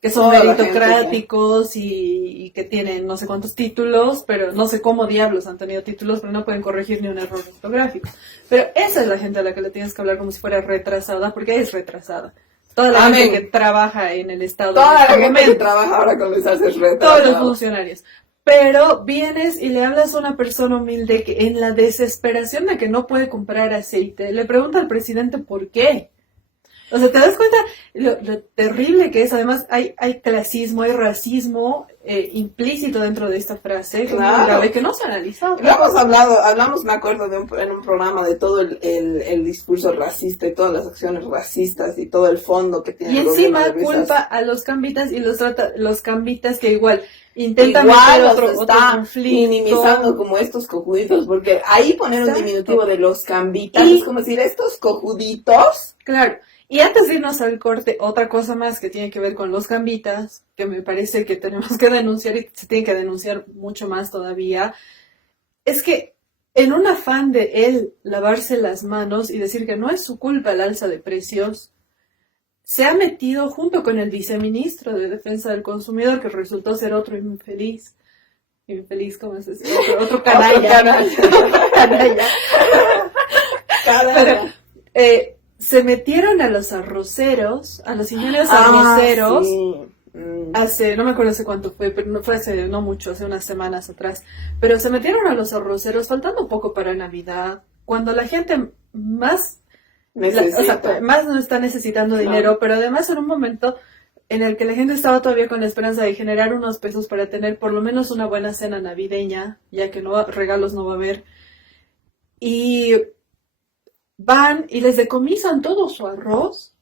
que son Toda la gente, meritocráticos y que tienen no sé cuántos títulos, pero no sé cómo diablos han tenido títulos, pero no pueden corregir ni un error ortográfico. Pero esa es la gente a la que le tienes que hablar como si fuera retrasada, porque es retrasada. Toda la Amén. gente que trabaja en el Estado Toda en la este gente que momento, trabaja ahora con Luis Arce es todos los retrasada. funcionarios. Pero vienes y le hablas a una persona humilde que en la desesperación de que no puede comprar aceite, le pregunta al presidente por qué. O sea, ¿te das cuenta lo terrible que es? Además, hay clasismo, hay racismo implícito dentro de esta frase, que es muy Claro. grave, que no se ha analizado. Lo hemos hablamos, me acuerdo, en un programa de todo el discurso racista y todas las acciones racistas y todo el fondo que tiene Y el gobierno encima de Luis culpa Arce. a los cambitas y los cambitas que igual intentan Igual meter los otro está conflicto. minimizando como estos cojuditos, porque ahí poner un Exacto. diminutivo de los cambitas Y- es como decir, estos cojuditos. Claro. Y antes de irnos al corte, otra cosa más que tiene que ver con los gambitas, que me parece que tenemos que denunciar y se tiene que denunciar mucho más todavía, es que en un afán de él lavarse las manos y decir que no es su culpa el alza de precios, se ha metido junto con el viceministro de Defensa del Consumidor, que resultó ser otro infeliz. Infeliz, ¿cómo es eso? Otro canalla. Canalla. Pero, se metieron a los arroceros, a los ingenieros arroceros, Sí. hace, no me acuerdo hace cuánto fue, pero no fue hace, no mucho, hace unas semanas atrás, pero se metieron a los arroceros faltando poco para Navidad, cuando la gente más, Necesita. más no está necesitando Claro. dinero, pero además en un momento en el que la gente estaba todavía con la esperanza de generar unos pesos para tener por lo menos una buena cena navideña, ya que regalos no va a haber, y van y les decomisan todo su arroz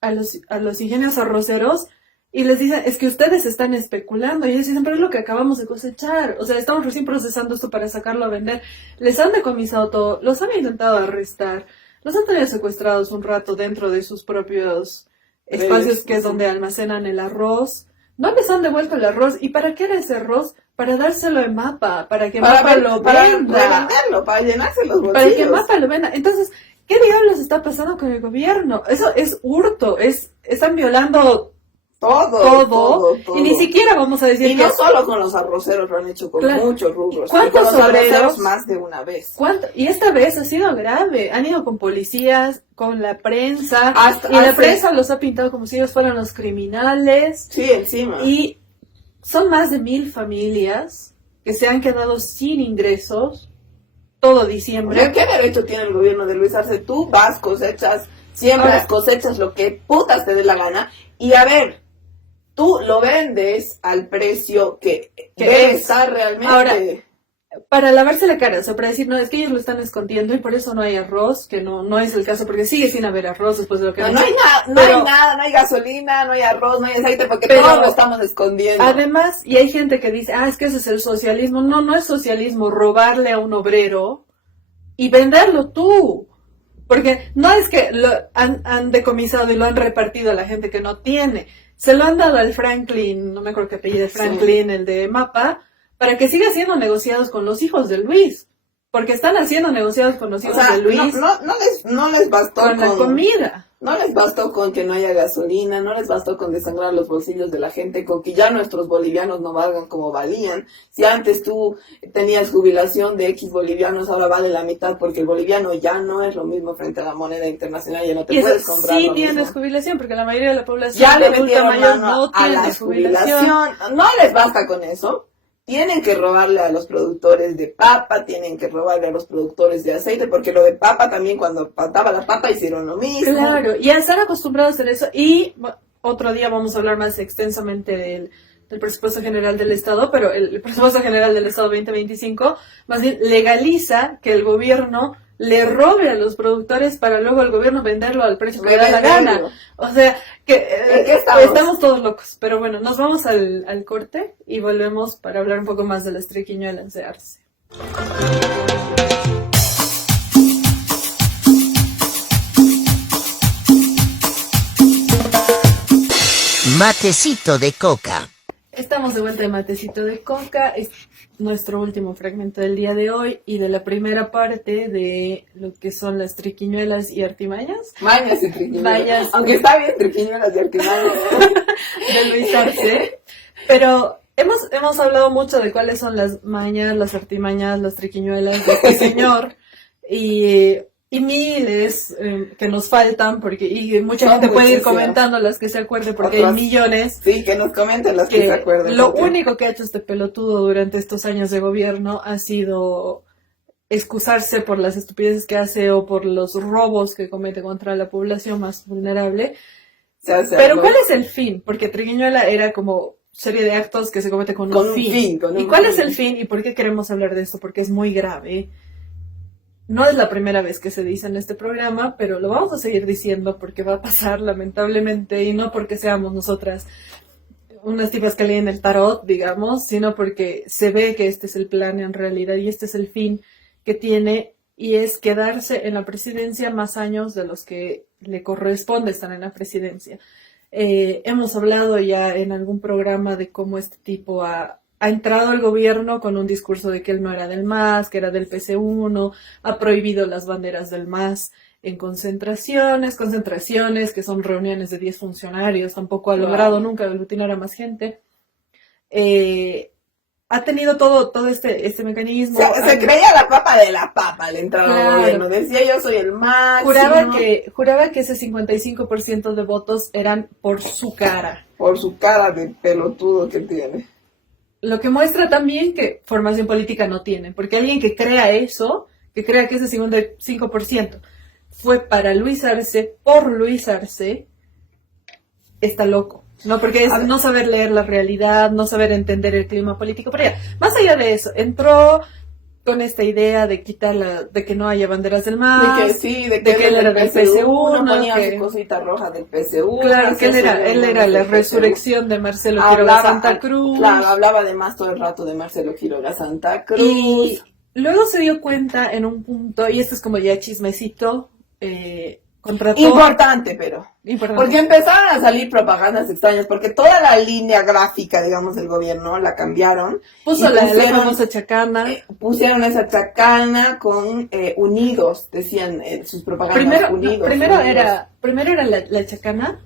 a los ingenios arroceros y les dicen, es que ustedes están especulando. Y ellos dicen, pero es lo que acabamos de cosechar. O sea, estamos recién procesando esto para sacarlo a vender. Les han decomisado todo, los han intentado arrestar, los han tenido secuestrados un rato dentro de sus propios espacios, que es donde almacenan el arroz. No les han devuelto el arroz. ¿Y para qué era ese arroz? Para dárselo en Mapa, para que Mapa lo para venda. revenderlo, para llenarse los bolsillos. Para que Mapa lo venda. Entonces, ¿qué diablos está pasando con el gobierno? Eso es hurto, están violando todo. Y ni siquiera vamos a decir Y que... no solo con los arroceros, lo han hecho con Claro. muchos rubros. ¿Cuántos Y con los obreros? arroceros más de una vez. Y esta vez ha sido grave. Han ido con policías, con la prensa, Hasta- y la hasta- prensa los ha pintado como si ellos fueran los criminales. Sí, encima. Y son más de 1,000 familias que se han quedado sin ingresos todo diciembre. ¿Qué derecho tiene el gobierno de Luis Arce? Tú vas, cosechas, siembras, Ahora- cosechas lo que putas te dé la gana. Y a ver, tú lo vendes al precio que debe es. estar realmente. Ahora, para lavarse la cara, o sea, para decir, no, es que ellos lo están escondiendo y por eso no hay arroz, que no es el caso, porque sigue sin haber arroz después de lo que no, han no hecho. hay nada, no Pero- hay nada, no hay gasolina, no hay arroz, no hay aceite, porque Pero- todo lo estamos escondiendo. Además, y hay gente que dice, es que eso es el socialismo. No, no es socialismo robarle a un obrero y venderlo tú. Porque no es que lo han decomisado y lo han repartido a la gente que no tiene. se lo han dado al Franklin, no me acuerdo qué apellido, Franklin, el de Mapa, para que siga siendo negociados con los hijos de Luis. Porque están haciendo negociados con los hijos de Luis. No les bastó con la comida. No les bastó con que no haya gasolina, no les bastó con desangrar los bolsillos de la gente, con que ya nuestros bolivianos no valgan como valían. Si antes tú tenías jubilación de X bolivianos, ahora vale la mitad porque el boliviano ya no es lo mismo frente a la moneda internacional, ya no te puedes comprar. Sí tienes jubilación, porque la mayoría de la población ya le adulta metieron mayor mano no a tiene la jubilación. No les basta con eso. Tienen que robarle a los productores de papa, tienen que robarle a los productores de aceite, porque lo de papa también, cuando faltaba la papa, hicieron lo mismo. Claro, y a estar acostumbrados a hacer eso. Y otro día vamos a hablar más extensamente del presupuesto general del Estado, pero el presupuesto general del Estado 2025 más bien legaliza que el gobierno le robe a los productores para luego el gobierno venderlo al precio que le da la gana. O sea, que estamos todos locos. Pero bueno, nos vamos al corte y volvemos para hablar un poco más de las triquiñuelas de Arce. Matecito de coca. Estamos de vuelta de Matecito de Coca, es nuestro último fragmento del día de hoy y de la primera parte de lo que son las triquiñuelas y artimañas. Mañas y triquiñuelas. Aunque está bien triquiñuelas y artimañas. De Luis Arce. Pero hemos hablado mucho de cuáles son las mañas, las artimañas, las triquiñuelas de este señor. Y miles que nos faltan, y mucha gente puede ir comentando las que se acuerde, porque hay millones. Sí, que nos comenten las que se acuerden. Lo único que ha hecho este pelotudo durante estos años de gobierno ha sido excusarse por las estupideces que hace o por los robos que comete contra la población más vulnerable. Pero ¿cuál es el fin? Porque Triquiñuela era como serie de actos que se comete con un fin. ¿Y cuál es el fin? ¿Y por qué queremos hablar de esto? Porque es muy grave. No es la primera vez que se dice en este programa, pero lo vamos a seguir diciendo porque va a pasar lamentablemente, y no porque seamos nosotras unas tipas que leen el tarot, digamos, sino porque se ve que este es el plan en realidad y este es el fin que tiene, y es quedarse en la presidencia más años de los que le corresponde estar en la presidencia. Hemos hablado ya en algún programa de cómo este tipo ha entrado al gobierno con un discurso de que él no era del MAS, que era del PC1, ha prohibido las banderas del MAS en concentraciones que son reuniones de 10 funcionarios, tampoco ha logrado nunca aglutinar a más gente. Ha tenido todo este mecanismo. Se creía la papa de la papa al entrar al gobierno. Decía, yo soy el máximo. Juraba que ese 55% de votos eran por su cara. Por su cara de pelotudo que tiene. Lo que muestra también que formación política no tiene. Porque alguien que crea eso, que crea que ese 55% fue para Luis Arce, por Luis Arce, está loco. No, porque es no saber leer la realidad, no saber entender el clima político. Pero ya, más allá de eso, entró con esta idea de de que no haya banderas del MAS, de que él era del PC1, ponía su cosita roja del PC1. Claro, que él era la resurrección de Marcelo Quiroga Santa Cruz. Claro, hablaba además todo el rato de Marcelo Quiroga Santa Cruz. Y luego se dio cuenta en un punto, y esto es como ya chismecito, importante, porque empezaron a salir propagandas extrañas, porque toda la línea gráfica, digamos, del gobierno la cambiaron. Puso la famosa chacana. Pusieron esa chacana con unidos, decían sus propagandas, unidos. Primero era la chacana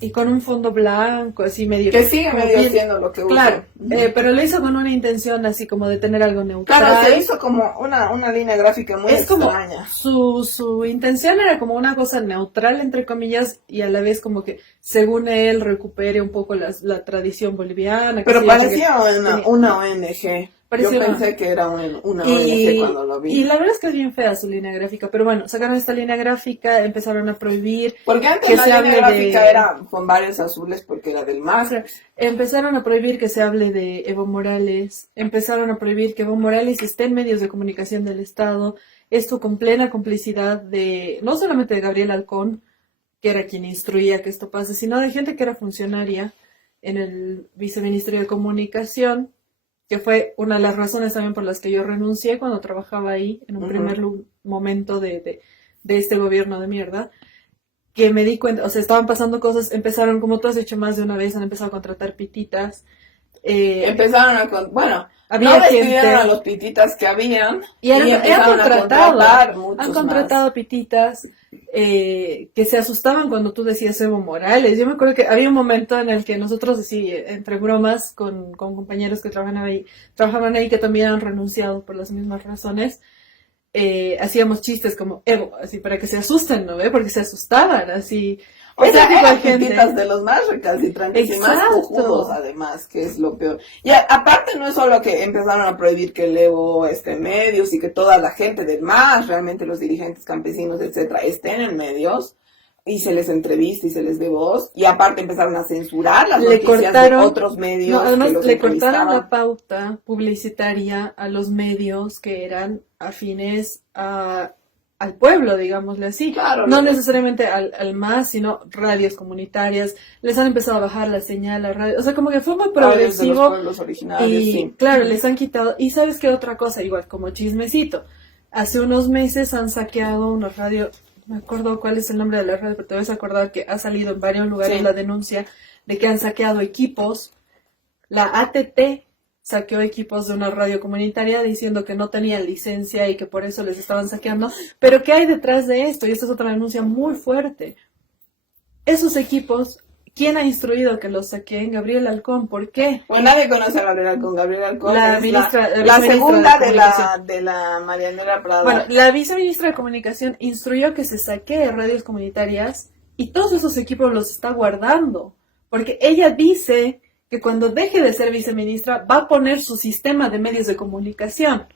y con un fondo blanco, así medio... Que sigue medio siendo lo que usa. Claro, pero lo hizo con una intención así como de tener algo neutral. Claro, se hizo como una línea gráfica muy extraña. Su intención era como una cosa neutral, entre comillas, y a la vez como que, según él, recupere un poco la tradición boliviana. Pero parecía una ONG. Yo pensé que era una ONG cuando lo vi. Y la verdad es que es bien fea su línea gráfica, pero bueno, sacaron esta línea gráfica, empezaron a prohibir... Porque antes la línea gráfica era con varios azules porque era del MAS. Empezaron a prohibir que se hable de Evo Morales, empezaron a prohibir que Evo Morales esté en medios de comunicación del Estado, esto con plena complicidad de, no solamente de Gabriel Halcón, que era quien instruía que esto pase, sino de gente que era funcionaria en el Viceministerio de Comunicación, que fue una de las razones también por las que yo renuncié cuando trabajaba ahí en un primer momento de este gobierno de mierda. que me di cuenta, o sea, estaban pasando cosas, empezaron, como tú has dicho más de una vez, han empezado a contratar pititas. Empezaron no había despidieron gente, a los pititas que habían y empezaron a contratar muchos han contratado más. pititas que se asustaban cuando tú decías Evo Morales. Yo me acuerdo que había un momento en el que nosotros, así, entre bromas, con compañeros que trabajaban ahí que también han renunciado por las mismas razones, hacíamos chistes como Evo, así para que se asusten, ¿no ve? Porque se asustaban, así. O Ese sea, tipo de eran gente. pititas de los más recalcitrantes y más Exacto. cojudos, además, que es lo peor. Y aparte no es solo que empezaron a prohibir que el Evo esté en medios y que toda la gente del MAS, realmente los dirigentes campesinos, etcétera, estén en medios y se les entrevista y se les dé voz. Y aparte empezaron a censurar las noticias de otros medios. No, además que los le cortaron entrevistaban. la pauta publicitaria a los medios que eran afines al pueblo, digámosle así. Claro, No no. necesariamente al MAS, sino radios comunitarias. Les han empezado a bajar la señal a radio. O sea, como que fue muy Radios de los progresivo. pueblos originarios, Y sí. claro, les han quitado. Y sabes qué otra cosa, igual como chismecito. Hace unos meses han saqueado una radio, no me acuerdo cuál es el nombre de la radio, pero te vas a acordar que ha salido en varios lugares Sí. la denuncia de que han saqueado equipos. La ATT saqueó equipos de una radio comunitaria diciendo que no tenían licencia y que por eso les estaban saqueando. Pero ¿qué hay detrás de esto? Y esta es otra denuncia muy fuerte. Esos equipos, ¿quién ha instruido que los saqueen? Gabriel Halcón. ¿Por qué? Bueno, nadie conoce a Gabriel Halcón. Gabriel Halcón La es ministra- la la viceministra segunda de Comunicación. de la Marianela Prada. Bueno, la viceministra de Comunicación instruyó que se saquee radios comunitarias y todos esos equipos los está guardando. Porque ella dice que cuando deje de ser viceministra va a poner su sistema de medios de comunicación.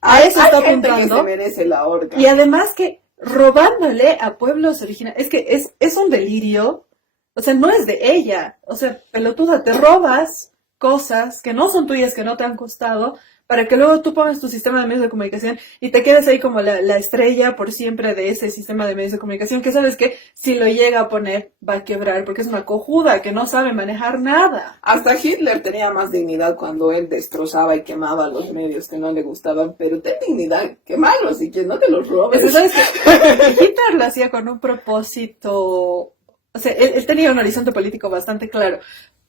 A eso está hay gente que apuntando. se merece la horca. Y además que robándole a pueblos originarios. Es que es un delirio. O sea, no es de ella. O sea, pelotuda, te robas cosas que no son tuyas, que no te han costado, para que luego tú pongas tu sistema de medios de comunicación y te quedes ahí como la estrella por siempre de ese sistema de medios de comunicación, que sabes que si lo llega a poner va a quebrar, porque es una cojuda que no sabe manejar nada. Hasta Hitler tenía más dignidad cuando él destrozaba y quemaba los medios que no le gustaban, pero ten dignidad, quemarlos y que no te los robes. Eso, ¿sabes qué? Hitler lo hacía con un propósito, o sea, él tenía un horizonte político bastante claro.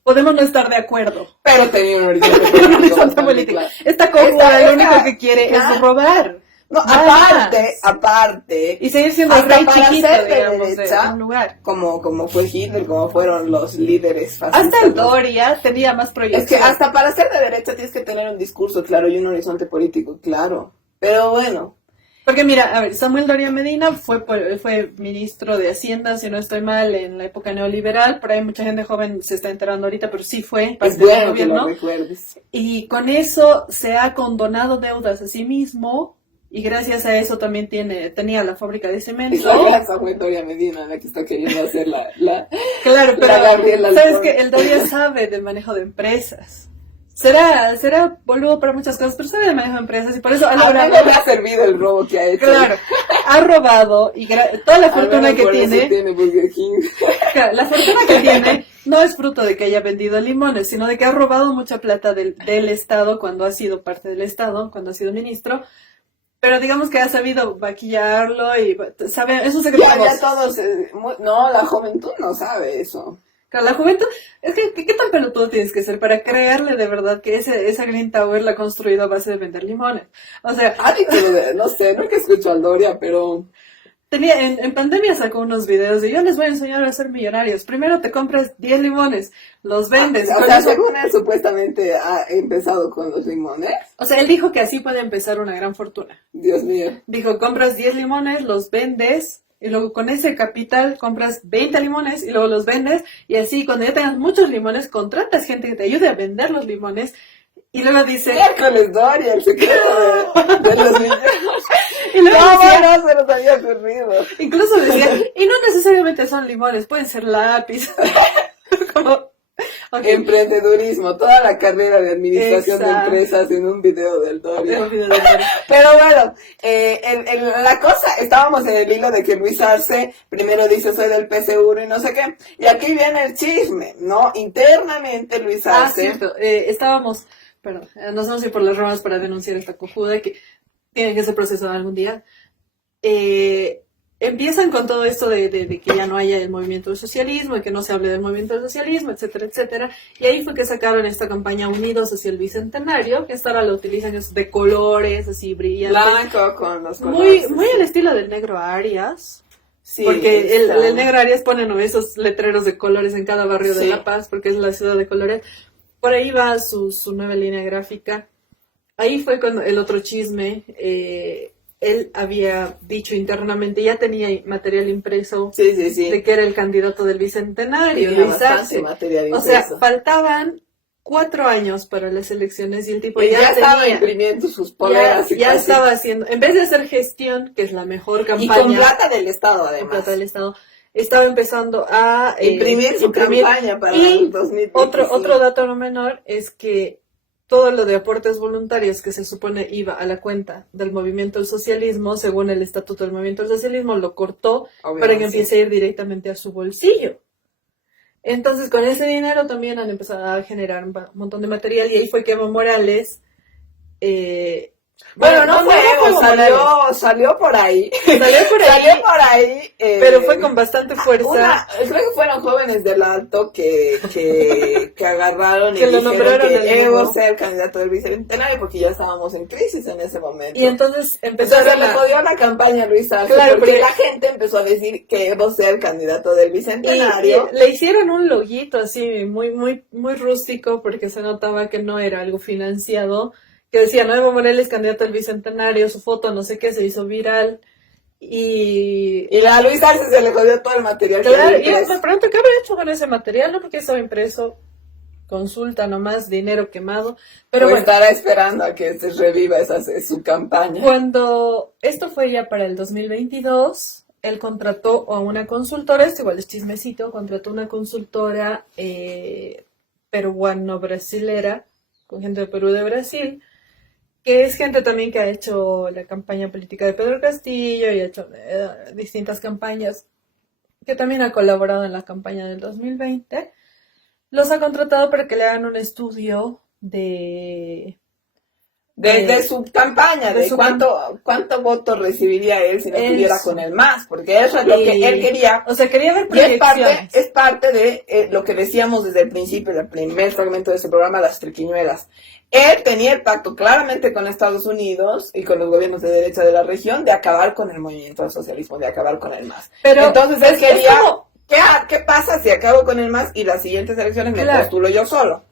Podemos no estar de acuerdo. Pero tenía un horizonte Un político horizonte bastante político. claro. Esta cojuda lo único que quiere claro. es robar. No, Nada aparte, y seguir siendo el hasta rey para chiquito, ser de digamos, de derecha, un lugar. como fue Hitler, como fueron los líderes fascistas. Hasta el Doria tenía más proyección. Es que hasta para ser de derecha tienes que tener un discurso claro y un horizonte político claro. Pero bueno. Porque mira, a ver, Samuel Doria Medina fue ministro de Hacienda, si no estoy mal, en la época neoliberal. Por ahí mucha gente joven se está enterando ahorita, pero sí fue parte Es del bueno que lo gobierno. recuerdes. Y con eso se ha condonado deudas a sí mismo. Y gracias a eso también tenía la fábrica de Es cemento. la gran Samuel Doria Medina la que está queriendo hacer la Claro, pero la Gabriela sabes Halcón. que el Doria sabe del manejo de empresas. Será boludo para muchas cosas, pero sabe de manejo de empresas y por eso ha A logrado. mí no le ha servido el robo que ha hecho. Claro, ha robado y toda la Al fortuna menos que por eso tiene, Burger King. claro, la fortuna que tiene no es fruto de que haya vendido limones, sino de que ha robado mucha plata del Estado cuando ha sido parte del Estado, cuando ha sido ministro. Pero digamos que ha sabido maquillarlo y sabe, es un secreto de Ya voces. todos, no, la juventud no sabe eso. Claro, la juventud, es que ¿qué tan pelotudo tienes que ser para creerle de verdad que esa Green Tower la ha construido a base de vender limones? O sea, No sé, nunca escucho al Doria, pero en pandemia sacó unos videos de yo les voy a enseñar a ser millonarios. Primero te compras 10 limones, los vendes. o con sea, eso- según él supuestamente ha empezado con los limones. o sea, él dijo que así puede empezar una gran fortuna. Dios mío. Dijo, compras 10 limones, los vendes, y luego con ese capital compras 20 limones y luego los vendes, y así cuando ya tengas muchos limones, contratas gente que te ayude a vender los limones, y luego dice... Miércoles Doria, el secreto de los millones. Y luego decía, No se nos había ocurrido. incluso decía, y no necesariamente son limones, pueden ser lápiz. Como, ok. Emprendedurismo, toda la carrera de administración de Exacto. empresas en un video del Doria. El video de Doria. Pero bueno, la cosa, estábamos en el hilo de que Luis Arce primero dice soy del PSU y no sé qué, y aquí viene el chisme, ¿no? Internamente Luis Ah, Arce, cierto, estábamos, perdón, nos vamos a ir por las ramas para denunciar esta cojuda que tiene que ser procesada algún día. empiezan con todo esto de que ya no haya el movimiento del socialismo, de que no se hable del movimiento del socialismo, etcétera, etcétera. Y ahí fue que sacaron esta campaña Unidos hacia el Bicentenario, que hasta ahora lo utilizan es de colores, así brillante. Blanco con los colores. Muy al estilo del Negro Arias. Sí, porque el Negro Arias pone, ¿no?, esos letreros de colores en cada barrio de Sí. La Paz, porque es la ciudad de colores. Por ahí va su nueva línea gráfica. Ahí fue con el otro chisme. Él había dicho internamente, ya tenía material impreso Sí. de que era el candidato del Bicentenario, Tenía Luis bastante Arce. material O sea, impreso. faltaban 4 años para las elecciones y el tipo Y ya estaba tenía, imprimiendo sus poleras. ya estaba haciendo, en vez de hacer gestión, que es la mejor Y campaña, con plata del Estado, con además. plata del Estado, estaba empezando a Imprimir su campaña para y el 2025. otro dato no menor es que todo lo de aportes voluntarios que se supone iba a la cuenta del movimiento del socialismo, según el estatuto del movimiento del socialismo, lo cortó para que empiece a ir directamente a su bolsillo. Entonces, con ese dinero también han empezado a generar un montón de material y ahí fue que Evo Morales... Bueno, no fue Evo, Evo Morales. salió por ahí. Salió por ahí, pero fue con bastante fuerza. Creo que fueron jóvenes del Alto que agarraron y Que lo dijeron nombraron el que Evo nuevo. sea el candidato del Bicentenario porque ya estábamos en crisis en ese momento. Y entonces Entonces empezaron le jodió la campaña a Luis Arce, Claro, porque porque- la gente empezó a decir que Evo sea el candidato del Bicentenario. y le hicieron un loguito así muy rústico porque se notaba que no era algo financiado, que decía, no, Evo Morales candidato al Bicentenario, su foto no sé qué se hizo viral y Y a Luis Arce se le jodió todo el material que claro, había y yo impreso. me pregunto qué habrá hecho con ese material, no porque estaba impreso, consulta nomás, dinero quemado, pero Pero bueno, estará esperando a que se reviva su campaña. cuando esto fue ya para el 2022, él contrató a una consultora, esto igual es chismecito, contrató una consultora peruano-brasilera, con gente de Perú y de Brasil, que es gente también que ha hecho la campaña política de Pedro Castillo y ha hecho distintas campañas, que también ha colaborado en la campaña del 2020. Los ha contratado para que le hagan un estudio de su campaña, de de su cuánto voto recibiría él si no Eso. estuviera con el MAS, porque eso es lo que él quería. O sea, quería ver Y es proyecciones. parte de lo que decíamos desde el principio, el primer fragmento de este programa, las triquiñuelas. Él tenía el pacto claramente con Estados Unidos y con los gobiernos de derecha de la región de acabar con el movimiento del socialismo, de acabar con el MAS. Pero entonces él es quería, como- ¿qué pasa si acabo con el MAS y las siguientes elecciones me Claro. postulo yo solo?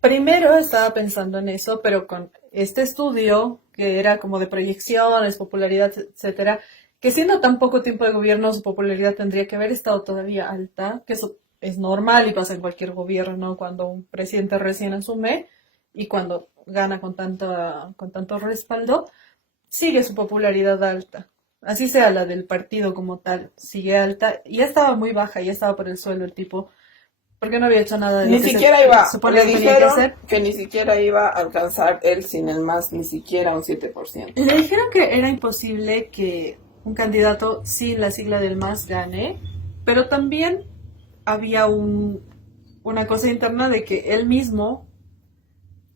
Primero estaba pensando en eso, pero con este estudio, que era como de proyecciones, popularidad, etcétera, que siendo tan poco tiempo de gobierno, su popularidad tendría que haber estado todavía alta, que eso es normal y pasa en cualquier gobierno cuando un presidente recién asume y cuando gana con tanto respaldo, sigue su popularidad alta. Así sea la del partido como tal, sigue alta. Ya estaba muy baja, ya estaba por el suelo el tipo, porque no había hecho nada de Ni lo que siquiera se iba, supone le que tenía que dijeron hacer. que ni siquiera iba a alcanzar él sin el MAS, ni siquiera un 7%. Le dijeron que era imposible que un candidato sin la sigla del MAS gane, pero también había una cosa interna de que él mismo,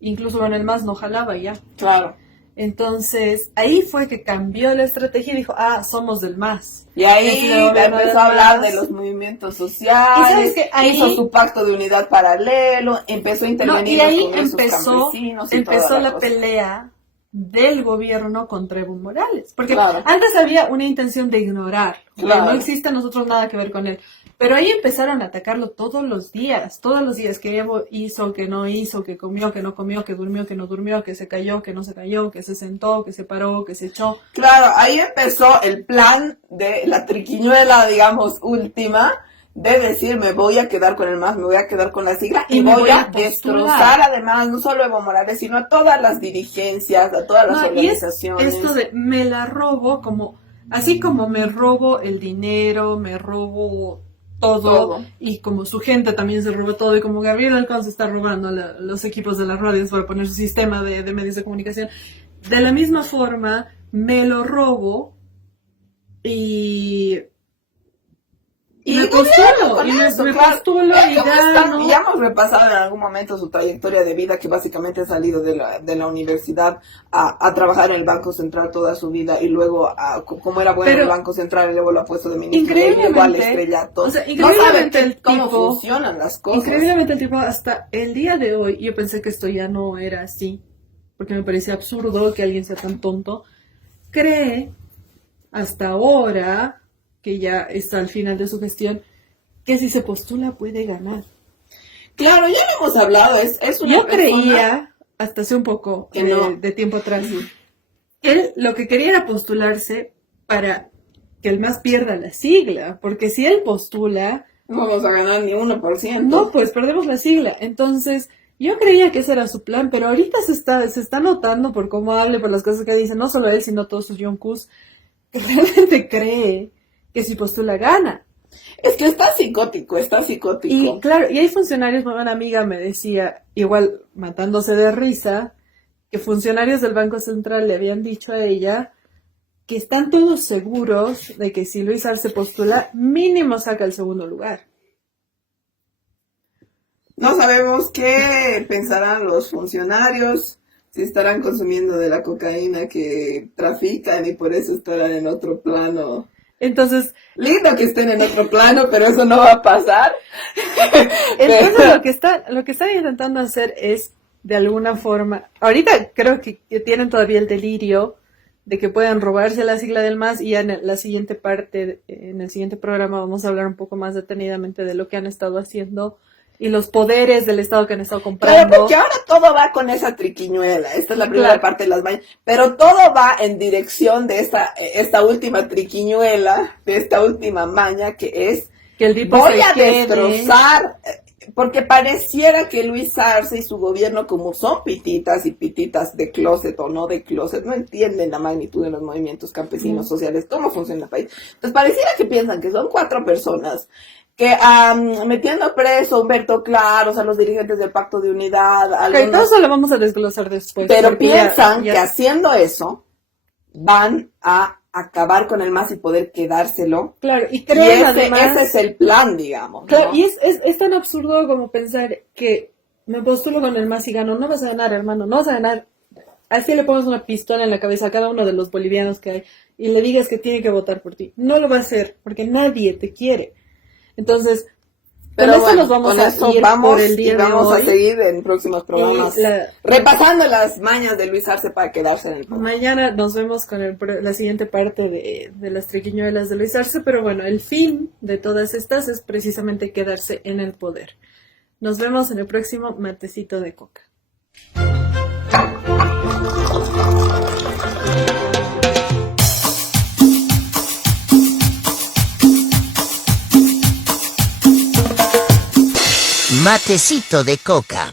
incluso con el MAS, no jalaba ya. Claro. Entonces, ahí fue que cambió la estrategia y dijo, somos del MAS. Y ahí Es el gobierno empezó del a hablar MAS. de los movimientos Y sociales, sabes que ahí- hizo su pacto de unidad paralelo, empezó a No, intervenir y ahí en los congresos campesinos y toda empezó la cosa. pelea del gobierno contra Evo Morales. Porque Claro. antes había una intención de ignorar. Claro. No existe a nosotros nada que ver con él. Pero ahí empezaron a atacarlo todos los días, que Evo hizo, que no hizo, que comió, que no comió, que durmió, que no durmió, que se cayó, que no se cayó, que se sentó, que se paró, que se echó. Claro, ahí empezó el plan de la triquiñuela, digamos, última, de decir, me voy a quedar con el MAS, me voy a quedar con la sigla y me voy voy a a postular. destrozar además, no solo a Evo Morales, sino a todas las dirigencias, a todas las No, y es organizaciones. esto de me la robo, así como me robo el dinero, me robo todo, y como su gente también se roba todo, y como Gabriel Alcón se está robando los equipos de las radios para poner su sistema de medios de comunicación, de la misma forma me lo robo y me postulo, me postulo y gano. Ya hemos repasado en algún momento su trayectoria de vida, que básicamente ha salido de la universidad a trabajar en el Banco Central toda su vida, y luego, como era bueno el Banco Central, y luego lo ha puesto de ministro, y luego al estrellato. O sea, increíblemente no sabe cómo funcionan las cosas. Increíblemente el tipo, hasta el día de hoy, yo pensé que esto ya no era así, porque me parecía absurdo que alguien sea tan tonto, cree hasta ahora, que ya está al final de su gestión, que si se postula puede ganar. Claro, ya lo hemos hablado, es una Yo creía, hasta hace un poco que no. de tiempo atrás, él lo que quería era postularse para que el MAS pierda la sigla, porque si él postula... No vamos a ganar ni 1%. No, pues perdemos la sigla. Entonces, yo creía que ese era su plan, pero ahorita se está notando por cómo habla, por las cosas que dice, no solo él, sino todos sus yonkus, que realmente cree que si postula gana. Es que está psicótico. Y claro, y hay funcionarios, una amiga me decía, igual matándose de risa, que funcionarios del Banco Central le habían dicho a ella que están todos seguros de que si Luis Arce postula, mínimo saca el segundo lugar. No sabemos qué pensarán los funcionarios, si estarán consumiendo de la cocaína que trafican y por eso estarán en otro plano. Entonces, lindo que estén en otro plano, pero eso no va a pasar. Entonces lo que están intentando hacer es, de alguna forma, ahorita creo que tienen todavía el delirio de que puedan robarse la sigla del MAS, y ya en la siguiente parte, en el siguiente programa vamos a hablar un poco más detenidamente de lo que han estado haciendo y los poderes del Estado que han estado comprando. Claro, porque ahora todo va con esa triquiñuela. Esta es la primera parte de las mañas. Pero todo va en dirección de esta última triquiñuela, de esta última maña, que es que el tipo voy a destrozar, porque pareciera que Luis Arce y su gobierno, como son pititas y pititas de closet o no de closet, no entienden la magnitud de los movimientos campesinos sociales, cómo funciona el país. Entonces pareciera que piensan que son 4 personas que metiendo preso a Humberto Claros, a los dirigentes del Pacto de Unidad, algunos, todo eso lo vamos a desglosar después. Pero piensan que haciendo eso van a acabar con el MAS y poder quedárselo. Claro, y creo además, ese es el plan, digamos. Claro, ¿no? Y es tan absurdo como pensar que me postulo con el MAS y gano. No vas a ganar, hermano, no vas a ganar. Así le pones una pistola en la cabeza a cada uno de los bolivianos que hay y le digas que tiene que votar por ti. No lo va a hacer, porque nadie te quiere. Entonces, pero con bueno, eso nos vamos a ir por el día de hoy. Vamos a seguir en próximos programas repasando las mañas de Luis Arce para quedarse en el poder. Mañana nos vemos con la siguiente parte de las triquiñuelas de Luis Arce, pero bueno, el fin de todas estas es precisamente quedarse en el poder. Nos vemos en el próximo Matecito de Coca. Matecito de Coca.